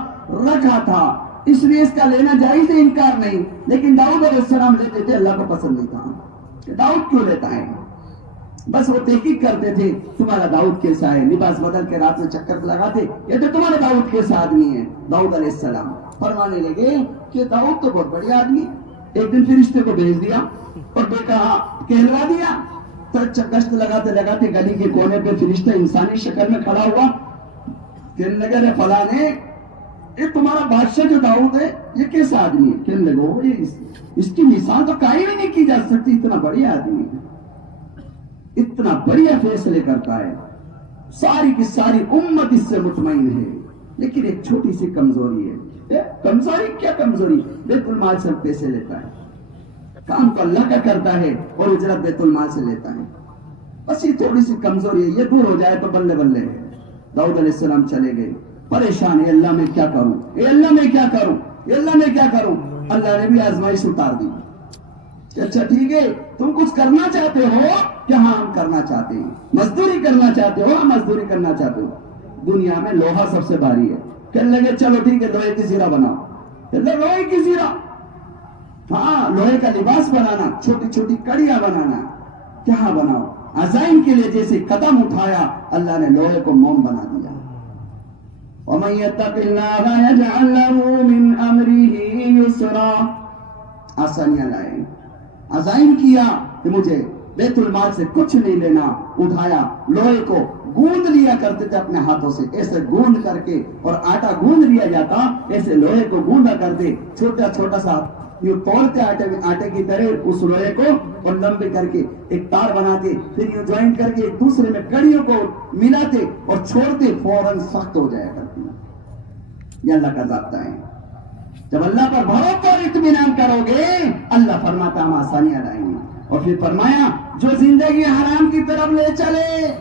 رکھا تھا. اس لیے اس کا لینا جائز ہے، انکار نہیں. لیکن داؤد علیہ السلام لیتے تھے، اللہ کو پسند نہیں تھا. داؤد کیوں لیتا ہے؟ بس وہ تحقیق کرتے تھے تمہارا داؤد کیسا ہے. لباس بدل کے رات میں چکر لگاتے، یہ تو تمہارے داؤد کیسا آدمی ہے. داؤد علیہ السلام فرمانے لگے کہ داؤد تو بہت بڑی آدمی. ایک دن فرشتے کو بھیج دیا اور کہلوا دیا. تو گشت لگاتے لگاتے گلی کے کونے پہ فرشتہ انسانی شکل میں کھڑا ہوا. کہنے لگے فلاں نے یہ تمہارا بادشاہ جو داؤد ہے یہ کیسا آدمی ہے؟ کہنے لگو اس کی مثال تو قائم ہی نہیں کی جا سکتی، اتنا بڑھیا آدمی ہے، اتنا بڑھیا فیصلے کرتا ہے، ساری کی ساری امت اس سے مطمئن ہے، لیکن ایک چھوٹی سی کمزوری ہے۔ کمزوری کیا کمزوری؟ بیت المال سے پیسے لیتا ہے، کام تو اللہ کا کرتا ہے اور اجرت بیت المال سے لیتا ہے، بس یہ تھوڑی سی کمزوری ہے، یہ دور ہو جائے تو بلے بلے ہے۔ داؤد علیہ السلام چلے گئے پریشان، اے اللہ میں کیا کروں، اے اللہ میں کیا کروں، اے اللہ میں کیا کروں؟ اللہ نے بھی آزمائش اتار دی۔ اچھا ٹھیک ہے، تم کچھ کرنا چاہتے ہو کہ ہاں ہم کرنا چاہتے ہیں، مزدوری کرنا چاہتے ہو؟ ہم مزدوری کرنا چاہتے ہو۔ دنیا میں لوہا سب سے بھاری ہے، کہنے لگے چلو ٹھیک ہے لوہے کی زیرہ بناؤ۔ لوہے کی زیرہ، ہاں لوہے کا لباس بنانا، چھوٹی چھوٹی کڑیاں بنانا، کیا بناؤ؟ عزائم کے لیے جیسے قدم اٹھایا اللہ نے لوہے کو موم بنا دیا۔ وَمَن يَتَّقِ اللَّهَ يَجْعَل لَّهُ مِنْ أَمْرِهِ يُسْرًا، آسانیاں لائے، عزائم کیا کہ مجھے بیت المال سے کچھ نہیں لینا، اٹھایا لوہے کو، گوند لیا کرتے تھے اپنے ہاتھوں سے، ایسے گوند کر کے، اور آٹا گوند لیا جاتا ایسے لوہے کو گوندا کرتے، چھوٹا چھوٹا سا یوں توڑتے آٹے کی طرح اس لوہے کو اور لمبے کر کے ایک تار بناتے، پھر یوں جوائنٹ کر کے ایک دوسرے میں کڑیوں کو ملاتے اور چھوڑتے، فوراً سخت ہو جایا کرتی۔ یہ اللہ کا ضابطہ ہے۔ جب اللہ پر بھروسہ اور اطمینان کرو گے اللہ فرماتا ہم آسانیاں لائیں گے۔ اور پھر فرمایا جو زندگی حرام کی طرف لے چلے،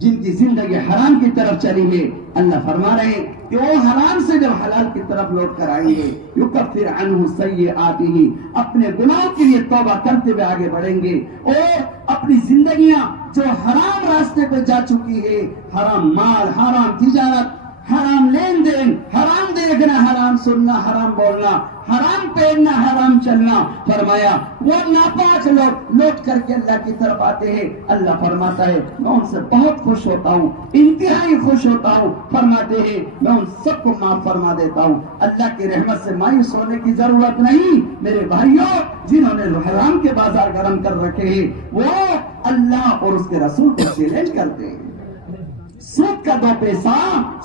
جن کی زندگی حرام کی طرف چلی ہے، اللہ فرما رہے ہیں کہ وہ حرام سے جب حلال کی طرف لوٹ کر آئیں گے، یکفر عنہ سیئاتہ، اپنے گناہوں کے لیے توبہ کرتے ہوئے آگے بڑھیں گے، اور اپنی زندگیاں جو حرام راستے پہ جا چکی ہے، حرام مال، حرام تجارت، حرام لین دین، حرام دیکھنا، حرام سننا، حرام بولنا، حرام پہننا، حرام چلنا، فرمایا وہ ناپاک لوگ لوٹ کر کے اللہ کی طرف آتے ہیں۔ اللہ فرماتا ہے میں ان سے بہت خوش ہوتا ہوں، انتہائی خوش ہوتا ہوں۔ فرماتے ہیں میں ان سب کو معاف فرما دیتا ہوں۔ اللہ کی رحمت سے مایوس ہونے کی ضرورت نہیں میرے بھائیوں، جنہوں نے حرام کے بازار گرم کر رکھے ہیں وہ اللہ اور اس کے رسول کو چیلنج کرتے ہیں۔ سود کا 2 پیسہ،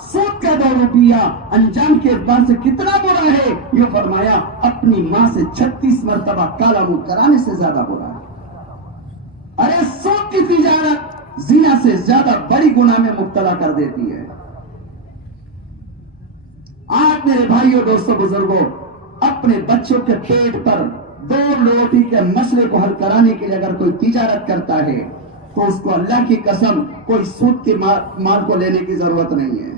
سود کا 2 روپیہ انجام کے اعتبار سے کتنا برا ہے، یہ فرمایا اپنی ماں سے 36 مرتبہ کالا منہ کرانے سے زیادہ برا ہے۔ ارے سود کی تجارت زنا سے زیادہ بڑی گناہ میں مبتلا کر دیتی ہے۔ آج میرے بھائیوں دوستوں بزرگوں، اپنے بچوں کے پیٹ پر 2 روٹی کے مسئلے کو حل کرانے کے لیے اگر کوئی تجارت کرتا ہے تو اس کو اللہ کی قسم کوئی سود کے مال کو لینے کی ضرورت نہیں ہے۔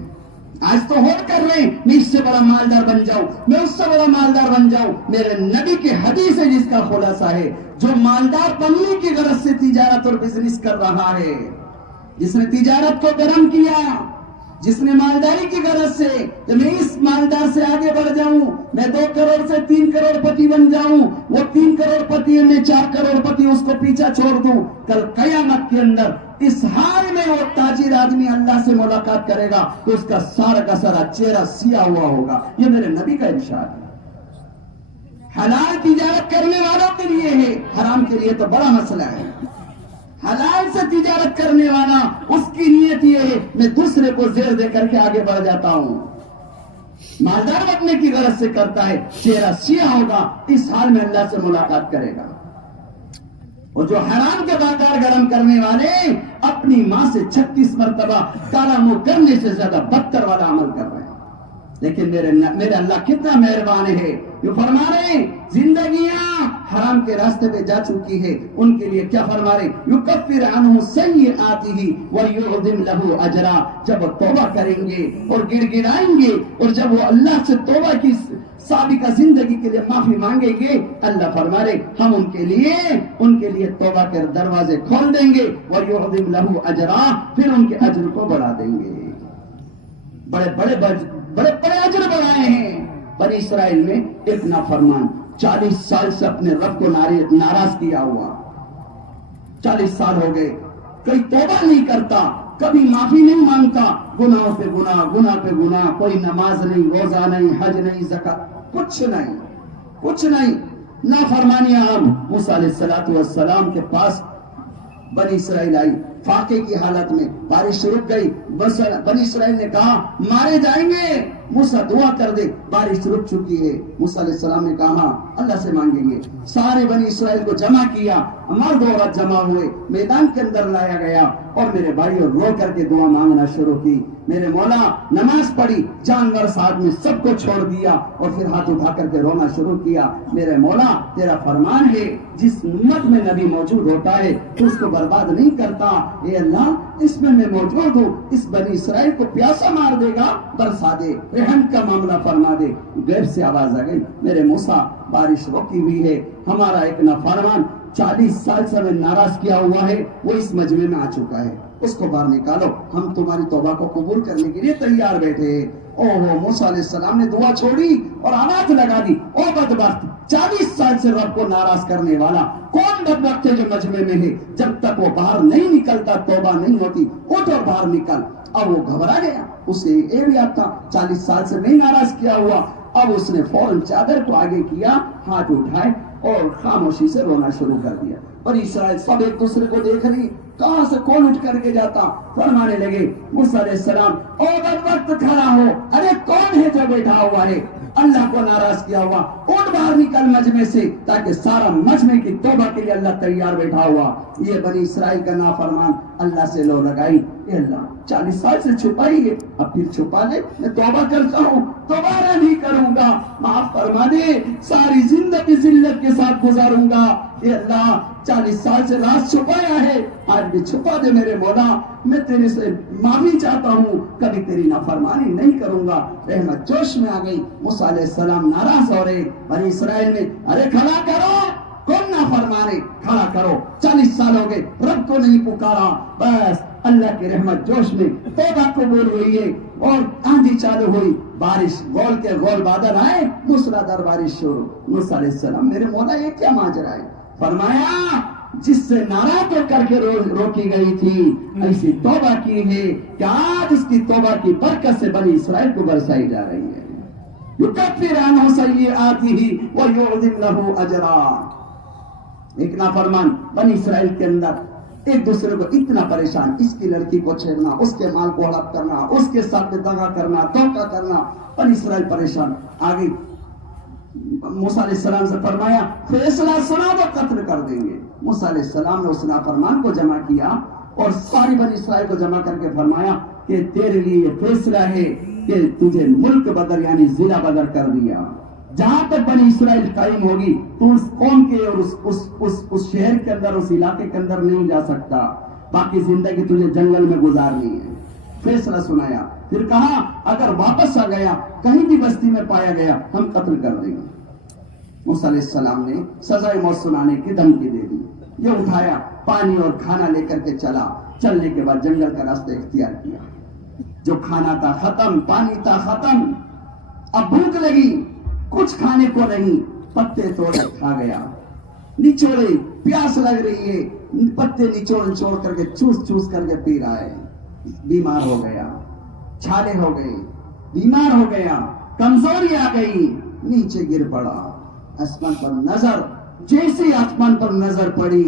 آج تو ہو کر رہے ہیں میں اس سے بڑا مالدار بن جاؤں، میں اس سے بڑا مالدار بن جاؤں۔ میرے نبی کی حدیث ہے جس کا خلاصہ ہے جو مالدار بننے کی غرض سے تجارت اور بزنس کر رہا ہے، جس نے تجارت کو گرم کیا، جس نے مالداری کی غرض سے کہ میں اس مالدار سے آگے بڑھ جاؤں، میں 2 کروڑ سے 3 کروڑ پتی بن جاؤں، وہ 3 کروڑ پتی میں 4 کروڑ پتی اس کو پیچھا چھوڑ دوں، کل قیامت کے اندر اس حال میں وہ تاجر آدمی اللہ سے ملاقات کرے گا تو اس کا سارا کا سارا چہرہ سیاہ ہوا ہوگا۔ یہ میرے نبی کا ارشاد ہے۔ حلال تجارت کرنے والوں کے لیے ہے، حرام کے لیے تو بڑا مسئلہ ہے۔ حلال سے تجارت کرنے والا اس کی نیت یہ ہے میں دوسرے کو زیر دے کر کے آگے بڑھ جاتا ہوں، مالدار بننے کی غرض سے کرتا ہے، چہرہ سیاہ ہوگا، اس حال میں اللہ سے ملاقات کرے گا۔ اور جو حرام کے بازار گرم کرنے والے اپنی ماں سے 36 مرتبہ کالا منہ کرنے سے زیادہ بدتر والا عمل کر رہے ہیں۔ لیکن میرے اللہ کتنا مہربان ہے، جو فرما رہے ہیں زندگیاں حرام کے راستے پہ جا چکی ہے ان کے لیے کیا فرما رہے ہیں، یکفر عنہ سیئاتہ ویعظم لہ اجرا۔ جب وہ توبہ کریں گے اور گڑ گڑائیں گے اور جب وہ اللہ سے توبہ کی سابقہ زندگی کے لیے معافی مانگیں گے، اللہ فرما رہے ہم ان کے لیے توبہ کے دروازے کھول دیں گے، ویعظم لہ اجرا، پھر ان کے اجر کو بڑھا دیں گے۔ بڑے بڑے اجر بڑھائے ہیں۔ بنی اسرائیل میں ایک نافرمان 40 سال سے اپنے رب کو ناراض کیا ہوا، 40 سال ہو گئے، کوئی توبہ نہیں کرتا، کبھی معافی نہیں مانگتا، گناہوں پہ گناہ، گناہ پہ گناہ، کوئی نماز نہیں، روزہ نہیں، حج نہیں، زکات، کچھ نہیں، نافرمانیاں۔ موسیٰ علیہ السلام کے پاس بنی اسرائیل آئی فاقے کی حالت میں، بارش رک گئی، بنی اسرائیل نے کہا مارے جائیں گے۔ موسیٰ دعا کر دے، بارش رک چکی ہے۔ موسیٰ علیہ السلام نے کہا ہاں اللہ سے مانگیں گے۔ سارے بنی اسرائیل کو جمع کیا، مرد و عورت جمع ہوئے، میدان کے اندر لایا گیا اور میرے بھائیوں رو کر کے دعا مانگنا شروع کی۔ میرے مولا نماز پڑھی، جانور ساتھ میں سب کو چھوڑ دیا اور پھر ہاتھ اٹھا کر کے رونا شروع کیا۔ میرے مولا تیرا فرمان ہے جس امت میں نبی موجود ہوتا ہے تو اس کو برباد نہیں کرتا، اے اللہ اس میں موجود ہوں، اس بنی اسرائیل کو پیاسا مار دے گا، برسا دے، رحم کا معاملہ فرما دے۔ غیب سے آواز آ گئی، میرے موسیٰ بارش روکی ہوئی ہے، ہمارا ایک نافرمان 40 سال سے ہمیں ناراض کیا ہوا ہے، وہ اس مجمع میں آ چکا ہے، اس کو باہر نکالو، ہم تمہاری توبہ کو قبول کرنے کے لیے تیار بیٹھے ہیں۔ موسیٰ علیہ السلام نے دعا چھوڑی اور آواز لگا دی، او بدبخت، 40 سال سے رب کو ناراض کرنے والا کون بدبخت ہے جو مجمع میں ہے؟ جب تک وہ باہر نہیں نکلتا توبہ نہیں ہوتی، اٹھ اور باہر نکل۔ اب وہ گھبرا گیا، اسے یہ بھی یاد تھا 40 سال سے نہیں ناراض کیا ہوا۔ اب اس نے فوراً چادر کو آگے کیا، ہاتھ اٹھائے اور خاموشی سے رونا شروع کر دیا۔ اور اسرائیل سب ایک دوسرے کو دیکھ رہی، کہاں سے کون اٹھ کر کے جاتا، فرمانے لگے موسیٰ علیہ السلام او بدبخت کھڑا ہو، ارے کون ہے جو بیٹھا ہوا ہے اللہ کو ناراض کیا ہوا، اٹھ باہر نکل مجمع سے، تاکہ سارا مجمع کی توبہ کے لیے اللہ تیار بیٹھا ہوا۔ یہ بنی اسرائیل کا نافرمان اللہ سے لو لگائی، اے اللہ 40 سال سے چھپائی ہے، اب پھر چھپا لے، میں توبہ کرتا ہوں، دوبارہ نہیں کروں گا، معاف فرما دے، ساری زندگی ذلت کے ساتھ گزاروں گا۔ اے اللہ 40 سال سے راز چھپایا ہے، آج بھی چھپا دے میرے مولا، میں تیرے سے معافی چاہتا ہوں، کبھی تیری نافرمانی نہیں کروں گا۔ رحمت جوش میں آ گئی، موسیٰ علیہ السلام ناراض ہو رہے، بنی اسرائیل میں ارے کھڑا کرو، کون نافرمانے، کھڑا کرو، 40 سال ہو گئے رب کو نہیں پکارا، بس اللہ کی رحمت جوش میں توبہ قبول ہوئی ہے اور آندھی چالو ہوئی، بارش گول کے گول بادل آئے، موسلادھار بارش شروع۔ موسیٰ علیہ السلام میرے مولا یہ کیا ماجرا ہے؟ فرمایا جس سے ناراض ہو کر کے روکی گئی تھی ایسی توبہ کی ہے کہ آج اس کی توبہ کی برکت سے بنی اسرائیل کو برسائی جا رہی ہے۔ یکفر عنہ سیئاتہ ویعظم لہ اجرا۔ ایک نافرمان بنی اسرائیل کے اندر ایک دوسرے کو اتنا پریشان، اس کی لڑکی کو چھیڑنا، اس کے مال کو ہڑپ کرنا، اس کے ساتھ دغا کرنا، دھوکہ کرنا، بنی اسرائیل پریشان۔ آگے موسیٰ علیہ السلام سے فرمایا فیصلہ سنا تو قتل کر دیں گے۔ موسیٰ علیہ السلام نے اس نافرمان کو جمع کیا اور ساری بنی اسرائیل کو جمع کر کے فرمایا کہ تیرے لیے یہ فیصلہ ہے کہ تجھے ملک بدر یعنی ضلع بدر کر دیا، جہاں تک بنی اسرائیل قائم ہوگی تو اس قوم کے اور اس شہر کے اندر، اس علاقے کے اندر نہیں جا سکتا، باقی زندگی تجھے جنگل میں گزارنی ہے۔ فیصلہ سنایا، پھر کہا اگر واپس آ گیا، کہیں بھی بستی میں پایا گیا، ہم قتل کر دیں گے۔ موسیٰ علیہ السلام نے سزائے موت سنانے کی دھمکی دے دی۔ یہ اٹھایا، پانی اور کھانا لے کر کے چلا، چلنے کے بعد جنگل کا راستہ اختیار کیا۔ جو کھانا تھا ختم، پانی تھا ختم، اب بھوک لگی، کچھ کھانے کو نہیں، پتے توڑے کھا گیا، نچوڑے، پیاس لگ رہی ہے، پتے نچوڑ کر کے چوس کر کے پی رہا ہے، بیمار ہو گیا، چھالے ہو گئے، بیمار ہو گیا، کمزوری آ گئی، نیچے گر پڑا۔ آسمان پر نظر، جیسے آسمان پر نظر پڑی،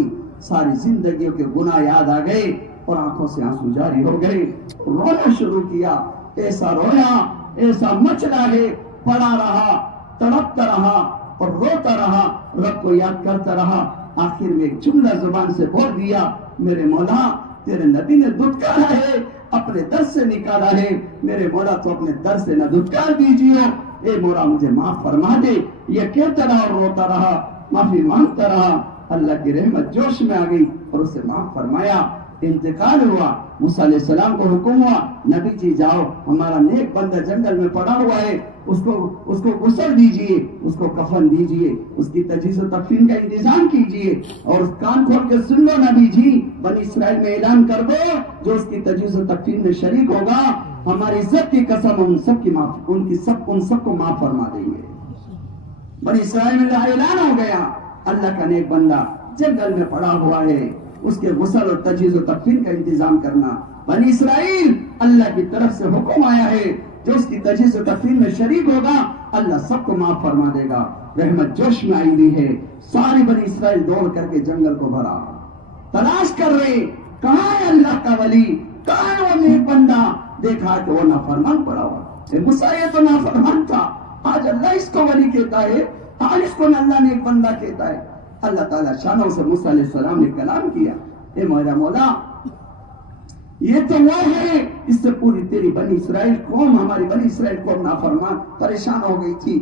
ساری زندگیوں کے گناہ یاد آ گئے اور آنکھوں سے آنسو جاری ہو گئے، رونا شروع کیا۔ ایسا رویا، ایسا مچلا ہے، پڑا رہا، تڑپتا رہا اور روتا رہا، رب کو یاد کرتا رہا۔ آخر میں ایک جملہ زبان سے بول دیا، میرے مولا تیرے نبی نے دھتکارا ہے، اپنے در سے نکالا ہے، میرے مولا تو اپنے در سے نہ دھتکار دیجیے، اے مولا مجھے معاف فرما دے۔ یہ کہتا رہا اور روتا رہا، معافی مانگتا رہا۔ اللہ کی رحمت جوش میں آ گئی اور اسے معاف فرمایا۔ انتقال ہوا، موسیٰ علیہ السلام کو حکم ہوا، نبی جی جاؤ، ہمارا نیک بندہ جنگل میں پڑا ہوا ہے، اس کو غسل دیجئے، اس کو کفن دیجئے، اس کی تجہیز و تکفین کا انتظام کیجئے، اور کان کھول کے سن لو نبی جی، بنی اسرائیل میں اعلان کر دو جو اس کی تجہیز و تکفین میں شریک ہوگا، ہماری عزت کی قسم ان سب کو معاف فرما دیں گے۔ بنی اسرائیل میں اعلان ہو گیا، اللہ کا نیک بندہ جنگل میں پڑا ہوا ہے، اس کے غسل اور تجہیز و تکفین کا انتظام کرنا۔ بنی اسرائیل اللہ کی طرف سے حکم آیا ہے، جو اس کی تجہیز و تکفین میں شریک ہوگا اللہ سب کو معاف فرما دے گا۔ رحمت جوش میں آئی ہوئی ہے، ساری بنی اسرائیل دوڑ کر کے جنگل کو بھرا، تلاش کر رہے کہاں ہے اللہ کا ولی، کہاں ہے وہ نیک بندہ۔ دیکھا کہ وہ نافرمان پڑا ہوا، موسیٰ یہ تو نافرمان تھا، آج اللہ اس کو ولی کہتا ہے، آج اس کو اللہ نے ایک بندہ کہتا ہے۔ اللہ تعالیٰ شانوں سے موسیٰ علیہ السلام نے کلام کیا، اے میرا مولا یہ تو وہ ہے، اس سے پوری تیری بنی اسرائیل قوم، ہماری بنی اسرائیل قوم نافرمان پریشان ہو گئی تھی،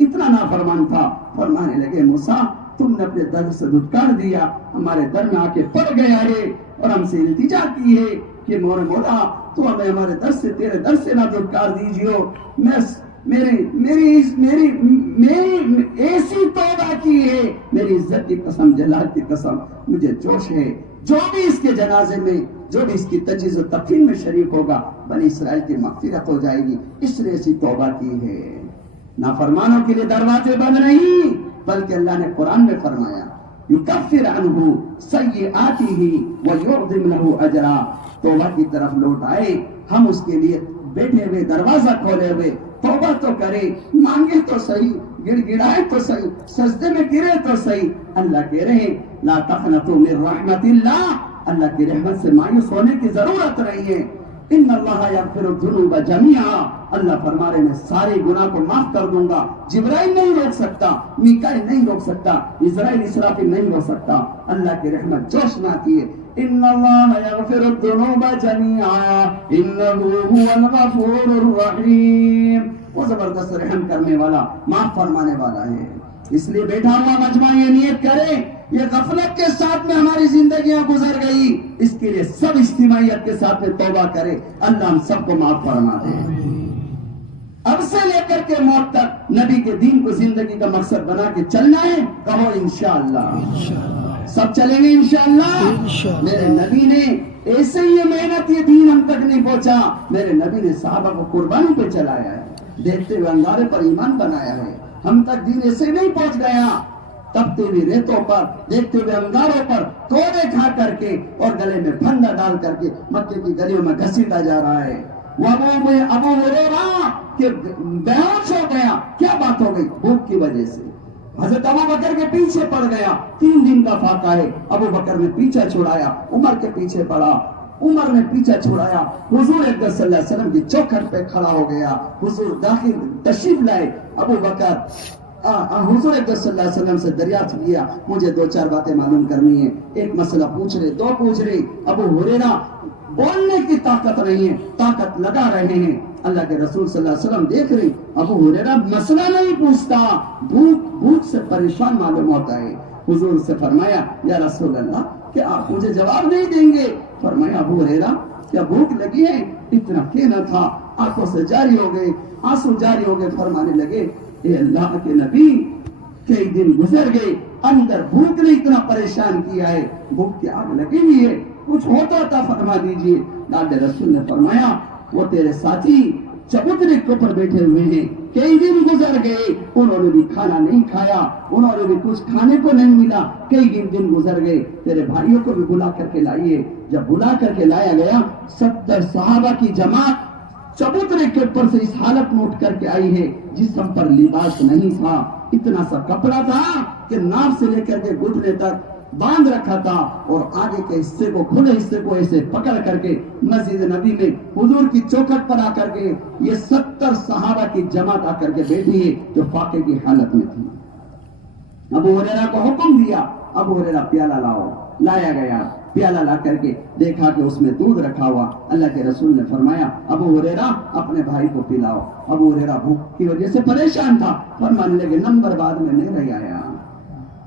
اتنا نافرمان تھا۔ فرمانے لگے موسیٰ تم نے اپنے در سے دھتکار دیا، ہمارے در میں آ کے پڑ گیا ہے اور ہم سے التجا کی ہے کہ مولا تو ہمیں ہمارے در سے، تیرے در سے نہ دھتکار دیجیو۔ میری ایسی توبہ کی ہے، میری عزت کی قسم، جلال کی قسم، مجھے جوش ہے، جو بھی اس کے جنازے میں، جو بھی اس کی تجہیز و تدفین میں شریک ہوگا، بنی اسرائیل کی مغفرت ہو جائے گی، اس لیے ایسی توبہ کی ہے۔ نافرمانوں کے لیے دروازے بند نہیں، بلکہ اللہ نے قرآن میں فرمایا یکفر عنہ سیئاتہ ویعظم لہ اجرا، توبہ کی طرف لوٹ آئے، ہم اس کے لیے بیٹھے ہوئے دروازہ کھولے ہوئے، توبہ تو کرے، مانگے تو صحیح، گڑ گڑائے تو صحیح، سجدے میں گرے تو صحیح۔ اللہ کہہ رہے ہیں لا تقنطوا من رحمت اللہ، اللہ کی رحمت سے مایوس ہونے کی ضرورت نہیں ہے۔ ان اللہ یغفر الذنوب جميعا، اللہ فرما رہے میں سارے گناہ کو معاف کر دوں گا۔ جبرائیل نہیں روک سکتا، میکائیل نہیں روک سکتا، اسرائیل اسرافیل نہیں روک سکتا، اللہ کی رحمت جوش میں آتی ہے۔ ان اللہ یغفر الذنوب جميعا انه هو الغفور الرحیم، وہ زبردست رحم کرنے والا، معاف فرمانے والا ہے۔ اس لیے بیٹھا ہوا مجمع یہ نیت کرے، یہ غفلت کے ساتھ میں ہماری زندگیاں گزر گئی، اس کے لیے سب اجتماعیت کے ساتھ میں توبہ کرے، اللہ ہم سب کو معاف فرما دے۔ اب سے لے کر کے موت تک نبی کے دین کو زندگی کا مقصد بنا کے چلنا ہے، کہو انشاءاللہ، سب چلیں گے انشاءاللہ۔ میرے نبی نے ایسے ہی یہ محنت، یہ دین ہم تک نہیں پہنچا، میرے نبی نے صحابہ کو قربانی پہ چلایا ہے، دیکھتے ہوئے انگارے پر ایمان بنایا ہے، ہم تک دین ایسے نہیں پہنچ گیا، تپتے ہوئے ریتوں پر، دیکھتے ہوئے انگاروں پر کوڑے کھا کر کے اور گلے میں پھندا ڈال کر کے مکے کی گلیوں میں گھسیٹا جا رہا ہے۔ وہ ابو ہریرہ کہ بے ہوش ہو گیا، کیا بات ہو گئی؟ بھوک کی وجہ سے حضرت ابو بکر کے پیچھے پڑ گیا، 3 دن کا فاقہ ہے، ابو بکر نے پیچھا چھڑایا، عمر کے پیچھے پڑا، عمر نے پیچھا چھڑایا، حضور اقدس صلی اللہ علیہ وسلم کی چوکھٹ پہ کھڑا ہو گیا، حضور داخل تشریف لائے، ابو بکر حضور اقدس صلی اللہ علیہ وسلم سے دریافت کیا، مجھے 2-4 باتیں معلوم کرنی ہے، ایک مسئلہ پوچھ رہے، 2 پوچھ رہے۔ ابو ہریرہ بولنے کی طاقت نہیں ہے، طاقت لگا رہے ہیں، اللہ کے رسول صلی اللہ علیہ وسلم دیکھ رہے، ابو ہریرہ مسئلہ نہیں پوچھتا، بھوک سے پریشان معلوم ہوتا ہے۔ حضور سے فرمایا یا رسول اللہ کہ آپ مجھے جواب نہیں دیں گے؟ فرمایا ابو ہریرہ کیا بھوک لگی ہے؟ اتنا کہنا تھا، آنکھوں سے جاری ہو گئے، آنسو جاری ہو گئے، فرمانے لگے اے اللہ کے نبی، کئی دن گزر گئے، اندر بھوک نے اتنا پریشان کیا ہے، بھوک کی آگ لگی ہوئی ہے، کچھ ہوتا تھا فرما دیجئے۔ لاڈ رسول نے فرمایا وہ تیرے ساتھی چبوترے کے اوپر بیٹھے ہوئے ہیں، کئی دن گزر گئے، انہوں نے بھی کھانا نہیں کھایا، انہوں نے بھی کچھ کھانے کو نہیں ملا، کئی دن گزر گئے، تیرے بھائیوں کو بھی بلا کر کے لائیے۔ جب بلا کر کے لایا گیا، 70 صحابہ کی جماعت چبوترے کے اوپر سے اس حالت میں اٹھ کر کے آئی ہے، جسم پر لباس نہیں تھا، اتنا سا کپڑا تھا کہ ناف سے لے کر کے گھٹنے تک باندھ رکھا تھا، اور آگے کے حصے کو، کھلے حصے کو ایسے پکڑ کر کے مسجد نبی میں حضور کی چوکھٹ پر آ کر کے یہ 70 صحابہ کی جماعت آ کر کے بیٹھی ہے جو فاقے کی حالت میں تھی۔ ابو ہریرہ کو حکم دیا، ابو ہریرہ پیالہ لاؤ، لایا گیا، پیالہ لا کر کے دیکھا کہ اس میں دودھ رکھا ہوا، اللہ کے رسول نے فرمایا ابو ہریرہ اپنے بھائی کو پلاؤ۔ ابو ہریرہ بھوک کی وجہ سے پریشان تھا، فرمانے لگے نمبر بعد میں نہیں آیا،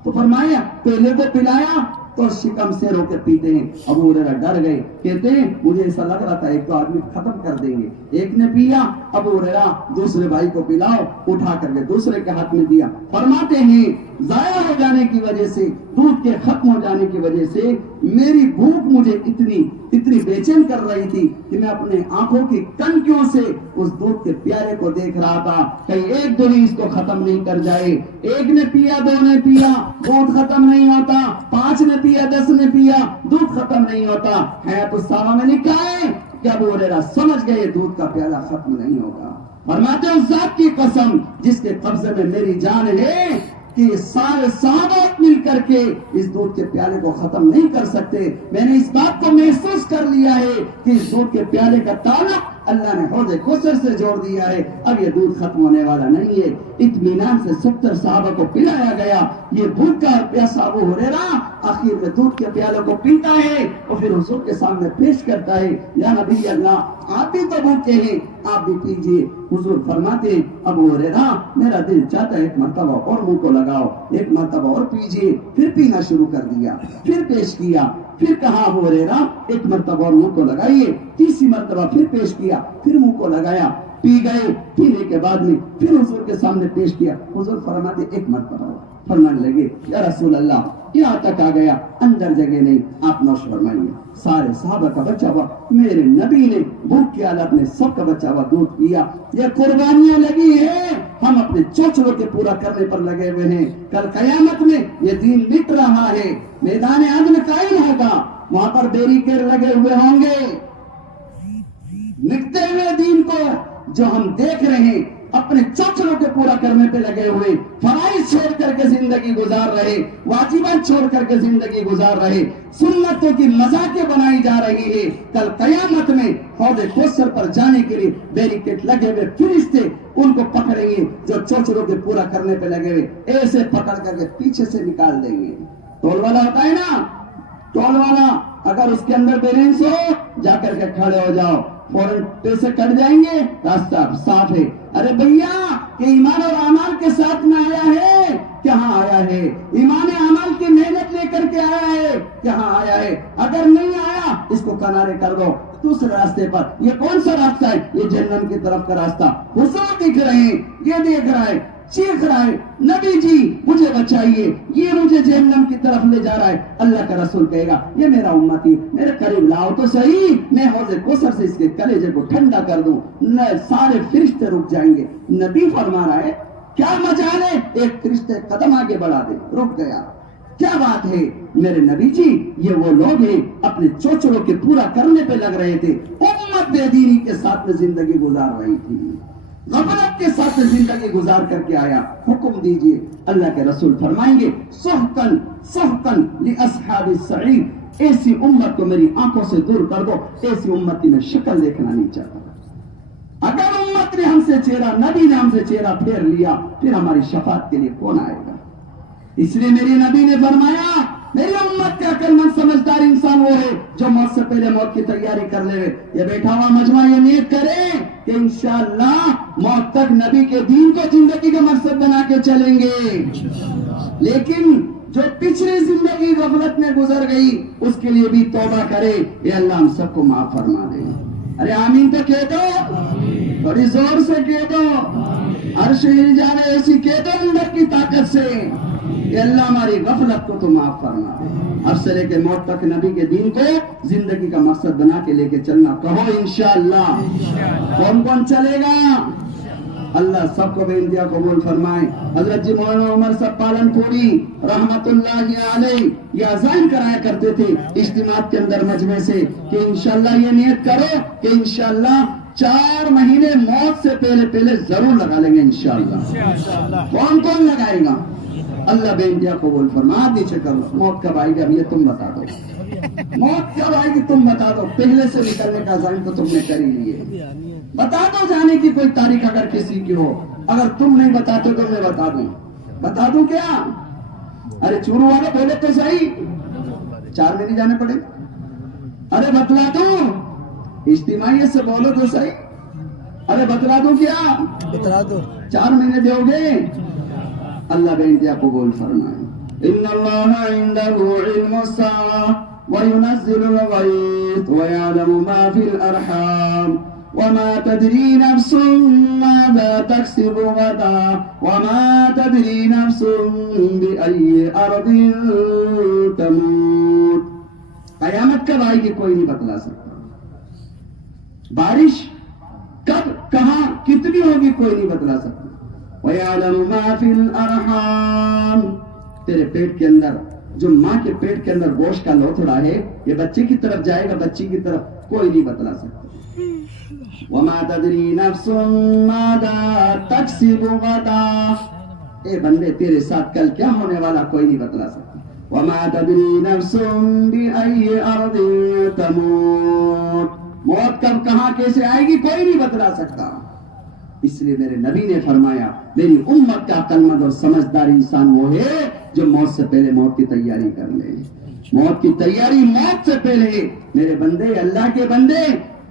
تو فرمایا پہلے تو پلایا تو شکم سے رو کے پیتے ہیں۔ ابو ہریرہ ڈر گئے، کہتے ہیں مجھے ایسا لگ رہا تھا ایک تو آدمی ختم کر دیں گے، ایک نے پیا، ابو ہریرہ دوسرے بھائی کو پلاؤ، اٹھا کر کے دوسرے کے ہاتھ میں دیا۔ فرماتے ہیں ضائع ہو جانے کی وجہ سے، دودھ کے ختم ہو جانے کی وجہ سے میری بھوک مجھے اتنی بے چین کر رہی تھی کہ میں اپنے آنکھوں کی ٹنکیوں سے اس دودھ کے پیالے کو دیکھ رہا تھا، کہیں ایک دو ہی اس کو ختم نہیں کر جائے۔ ایک نے پیا، 2 نے پیا، دودھ ختم نہیں ہوتا، 5 نے پیا، 10 نے پیا، دودھ ختم نہیں ہوتا۔ حیات الصحابہ میں لکھا ہے کہ ابو ہریرہ سمجھ گئے دودھ کا پیالہ ختم نہیں ہوگا۔ فرماتے ہیں اس ذات کی قسم جس کے قبضے میں میری جان ہے کہ سارے صحابہ مل کر کے اس دودھ کے پیالے کو ختم نہیں کر سکتے، میں نے اس بات کو محسوس کر لیا ہے کہ اس دودھ کے پیالے کا تعلق اللہ نے حوض کوثر سے جوڑ دیا ہے، اب یہ دودھ ختم ہونے والا نہیں ہے۔ اطمینان سے 70 صحابہ کو پلایا گیا۔ یہ بھوکا اور پیاسا ابو ہریرہ آخر میں دودھ کے پیالوں کو پیتا ہے اور پھر حضور کے سامنے پیش کرتا ہے، یا نبی اللہ آپ بھی تو بھوکے ہیں، آپ بھی پیجئے۔ حضور فرماتے ہیں ابو ہریرہ میرا دل چاہتا ہے ایک مرتبہ اور منہ کو لگاؤ، ایک مرتبہ اور پیجئے۔ پھر پینا شروع کر دیا، پھر پیش کیا، پھر کہا ابو ہریرہ ایک مرتبہ اور منہ کو لگائیے، تیسری مرتبہ پھر پیش کیا، پھر منہ کو لگایا، پی گئے۔ پینے کے بعد میں پھر حضور کے سامنے پیش کیا، حضور فرماتے ایک مرتبہ۔ فرمانے لگے یا رسول اللہ یہاں تک آ گیا، اندر جگہ نہیں، آپ نوش فرمائیے۔ سارے صحابہ کا بچا ہوا میرے نبی نے بھوک کی حالت میں سب کا بچا ہوا دودھ پیا۔ یہ قربانیاں لگی ہیں، ہم اپنے چوچلوں کے پورا کرنے پر لگے ہوئے ہیں۔ کل قیامت میں یہ دین مٹ رہا ہے، میدان عدل قائم ہوگا، وہاں پر بیریکیڈ لگے ہوئے ہوں گے۔ مٹتے ہوئے دین کو جو ہم دیکھ رہے ہیں، اپنے چوچلوں کے پورا کرنے پہ لگے ہوئے، فرائض چھوڑ کر کے زندگی گزار رہے، واجبات چھوڑ کر کے زندگی گزار رہے، سنتوں کی مذاقیں بنائی جا رہی ہے۔ کل قیامت میں حوض کوثر پر جانے کے لیے بیریکیڈ لگے ہوئے فرشتے ان کو پکڑیں گے جو چوچلوں کے پورا کرنے پہ لگے ہوئے، ایسے پکڑ کر کے پیچھے سے نکال دیں گے۔ ٹول والا ہوتا ہے نا، ٹول والا اگر اس کے اندر بیلنس ہو جا کر کے کھڑے ہو جاؤ، فوراً پیسے کٹ جائیں گے، راستہ صاف ہے۔ ارے بھیا یہ ایمان اور اعمال کے ساتھ میں آیا ہے، کہاں آیا ہے؟ ایمان اعمال کی محنت لے کر کے آیا ہے، کہاں آیا ہے؟ اگر نہیں آیا اس کو کنارے کر دو، دوسرے راستے پر۔ یہ کون سا راستہ ہے؟ یہ جہنم کی طرف کا راستہ۔ حضور دکھ رہے ہیں، یہ دیکھ رہا ہے، چیخ رہا ہے نبی جی مجھے بچائیے، یہ مجھے جہنم کی طرف لے جا رہا ہے۔ اللہ کا رسول کہے گا یہ میرا امتی، میرے قریب لاؤ تو صحیح، میں حوض کوثر سے اس کے کلیجے کو ٹھنڈا کر دوں۔ سارے فرشتے رک جائیں گے۔ نبی فرما رہا ہے کیا مجال ہے، ایک فرشتے قدم آگے بڑھا دے، رک گیا۔ کیا بات ہے میرے نبی جی، یہ وہ لوگ ہیں اپنے چوچلوں کے پورا کرنے پہ لگ رہے تھے، امت بے دینی کے ساتھ میں زندگی گزار رہی تھی، غفلت کے ساتھ زندگی گزار کر کے آیا۔ حکم دیجئے، اللہ کے رسول فرمائیں گے سحقن سحقن لاصحاب السعیر، ایسی امت کو میری آنکھوں سے دور کر دو، ایسی امت کی میں شکل دیکھنا نہیں چاہتا۔ اگر امت نے ہم سے چہرہ، نبی نے ہم سے چہرہ پھیر لیا، پھر ہماری شفاعت کے لیے کون آئے گا؟ اس لیے میری نبی نے فرمایا میری امت کا عقل مند سمجھدار انسان وہ ہے جو موت سے پہلے موت کی تیاری کر لے۔ یہ بیٹھا ہوا مجمع یہ نیت کرے کہ انشاءاللہ موت تک نبی کے دین کو زندگی کا مقصد بنا کے چلیں گے۔ لیکن جو پچھلی زندگی غفلت میں گزر گئی اس کے لیے بھی توبہ کرے، اے اللہ ہم سب کو معاف فرما دے۔ ارے آمین تو کہہ دو، بڑی زور سے کہہ دو، عرش ہل جانے ایسی کہہ دو اندر کی طاقت سے کہ اللہ ہماری غفلت کو تو معاف فرما دے۔ اب سے لے کے موت تک نبی کے دین کو زندگی کا مقصد بنا کے لے کے چلنا، کہو انشاءاللہ۔ کون کون چلے گا؟ اللہ سب کو بے انتہا قبول فرمائے۔ حضرت جی مولانا عمر صاحب پالن پوری رحمت اللہ علیہ یہ اذان کرایا کرتے تھے اجتماعات کے اندر مجمع سے کہ انشاءاللہ یہ نیت کرو کہ انشاءاللہ 4 مہینے موت سے پہلے ضرور لگا لیں گے انشاءاللہ۔ کون کون لگائے گا؟ اللہ بے انتہا قبول فرما۔ نیچے کرو، موت کب آئے گی اب یہ تم بتا دو، موت کب آئے گی تم بتا دو، پہلے سے نکلنے کا عزم تو تم نے کر ہی لیے۔ بتا دو جانے کی کوئی تاریخ اگر کسی کی ہو، اگر تم نہیں بتاتے تو میں بتا دوں۔ بتا دوں کیا؟ ارے چورو والے بولے تو صحیح، 4 مہینے جانے پڑے۔ ارے بتلا دوں، اجتماعیت سے بولو تو صحیح۔ ارے بتلا دوں کیا؟ بتلا دو، 4 مہینے دو گے؟ اللہ بے انتہا قبول فرمائے۔ ان اللہ عنده علم الساعة وينزل الغيث ويعلم ما في الارحام وما تدري نفس ماذا تكسب غدا وما تدري نفس بأي أرض تموت۔ قیامت کب آئے گی کوئی نہیں بتلا سکتا، بارش کب کہاں کتنی ہوگی کوئی نہیں بتلا سکتا۔ وَيَعْلَمُ مَا فِي الْأَرْحَامِ، تیرے پیٹ کے اندر جو ماں کے پیٹ کے اندر گوشت کا لوتھڑا ہے یہ بچے کی طرف جائے گا، بچی کی طرف کوئی نہیں بتلا سکتا۔ وَمَا تَدْرِي نَفْسٌ مَاذَا تَكْسِبُ غَدًا، اے بندے تیرے ساتھ کل کیا ہونے والا کوئی نہیں بتلا سکتا۔ وَمَا تَدْرِي نَفْسٌ بِأَيِّ أَرْضٍ تَمُوتُ، موت کب کہاں کیسے آئے گی کوئی نہیں بتلا سکتا. اس لیے میرے نبی نے فرمایا میری امت کا عقل مند اور سمجھدار انسان وہ ہے جو موت سے پہلے موت کی تیاری کر لے. موت کی تیاری موت سے پہلے. میرے بندے, اللہ کے بندے,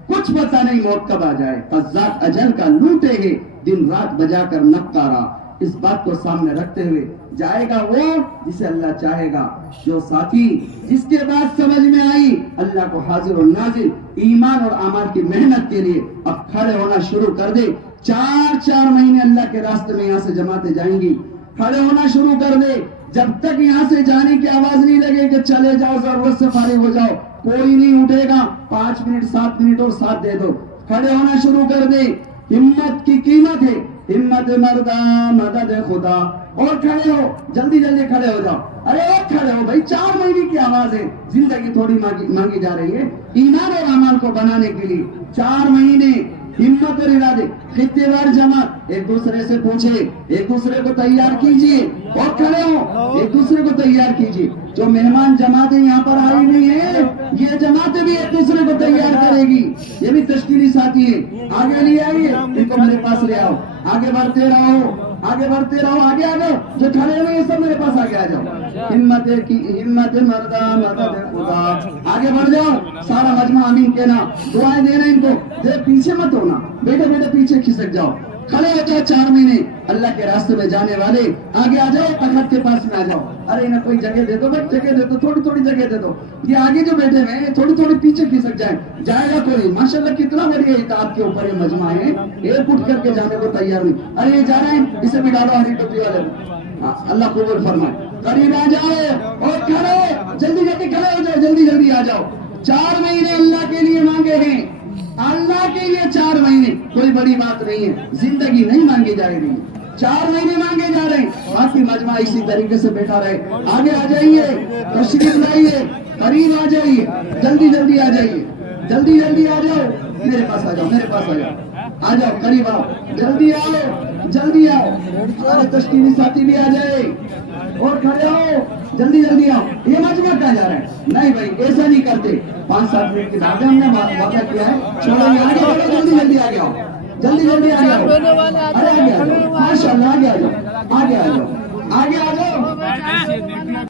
کچھ پتہ نہیں موت کب آ جائے. قزاق اجل کا لوٹے ہے دن رات بجا کر نقارا. اس بات کو سامنے رکھتے ہوئے جائے گا وہ جسے اللہ چاہے گا. جو ساتھی جس کے بعد سمجھ میں آئی اللہ کو حاضر و ناظر ایمان اور اعمال کی محنت کے لیے اب کھڑے ہونا شروع کر دے. 4 مہینے اللہ کے راستے میں یہاں سے جماعتیں جائیں گی. کھڑے ہونا شروع کر دے. جب تک یہاں سے جانے کی آواز نہیں لگے کہ چلے جاؤ ضرورت سے فارغ ہو جاؤ, کوئی نہیں اٹھے گا. 5 منٹ 7 منٹ اور ساتھ دے دو. کھڑے ہونا شروع کر دے. ہمت کی قیمت ہے. ہمت مردہ مدد خدا. اور کھڑے ہو, جلدی جلدی کھڑے ہو جاؤ. ارے اور کھڑے ہو بھائی, 4 مہینے کی آواز ہے. زندگی تھوڑی مانگی جا رہی ہے ایمان اور اعمال کو بنانے کے لیے. 4 مہینے ہمت اور ارادے. خطے وار جماعت ایک دوسرے سے پوچھے, ایک دوسرے کو تیار کیجئے اور کھڑے ہو, ایک دوسرے کو تیار کیجئے. جو مہمان جماعتیں یہاں پر آئی نہیں ہیں یہ جماعتیں بھی ایک دوسرے کو تیار کرے گی. یہ بھی تشکیلی ساتھی ہے. آگے لے آئیے, ان کو میرے پاس لے آؤ. آگے بڑھتے رہو, آگے بڑھتے رہو. آگے آ جاؤ, جو کھڑے ہوئے ہیں سب میرے پاس آگے آ جاؤ. ہمت مردہ مدد خدا. آگے بڑھ جاؤ. سارا مجمع آمین کہنا, دعائیں دینا ان کو. پیچھے مت ہونا, بیٹے بیٹے پیچھے کھسک جاؤ. کھڑے ہو جاؤ. 4 مہینے اللہ کے راستے میں جانے والے آگے آ جاؤ. تخت کے پاس میں آ جاؤ. ارے انہیں کوئی جگہ دے دو بھائی, جگہ دے دو, تھوڑی تھوڑی جگہ دے دو. یہ آگے جو بیٹھے ہوئے ہیں تھوڑی تھوڑی پیچھے کھسک جائیں. جائے گا کوئی. ماشاءاللہ کتنا بڑی اطاعت کے اوپر یہ مجمع ہے. ایک اٹھ کر کے جانے کو تیار نہیں. ارے یہ جا رہے ہیں, اسے بھی ڈالو ہری ٹوپی والے کو. اللہ قبول فرمائے. قریب آ جاؤ اور کھڑے, جلدی جلدی کھڑے ہو جاؤ, جلدی جلدی آ جاؤ. 4 مہینے اللہ کے لیے مانگے ہیں. اللہ کے لیے 4 مہینے کوئی بڑی بات نہیں ہے. زندگی نہیں مانگی جائے رہی, 4 مہینے مانگے جا رہے ہیں. باقی مجمع اسی طریقے سے بیٹھا رہے. آگے آ جائیے, تشریف لائیے, قریب آ جائیے, جلدی جلدی آ جائیے, جلدی جلدی آ جاؤ. میرے پاس آ جاؤ, میرے پاس آ جاؤ. آ جاؤ, قریب آؤ, جلدی آؤ, جلدی آؤ. ہمارے تشکیلی ساتھی بھی آ جائے اور کھڑے ہو, جلدی جلدی آؤ. یہ مجمع کہاں جا رہا ہے؟ نہیں بھائی ایسا نہیں کرتے. 5-7 منٹ کے بعد ہم نے وعدہ کیا ہے. چھوڑو, آگے بڑھو, جلدی جلدی آگے آؤ, جلدی جلدی آگے آؤ. ارے آگے آ جاؤ, ماشاء اللہ آگے آ جاؤ, آگے آ جاؤ, آگے آ جاؤ.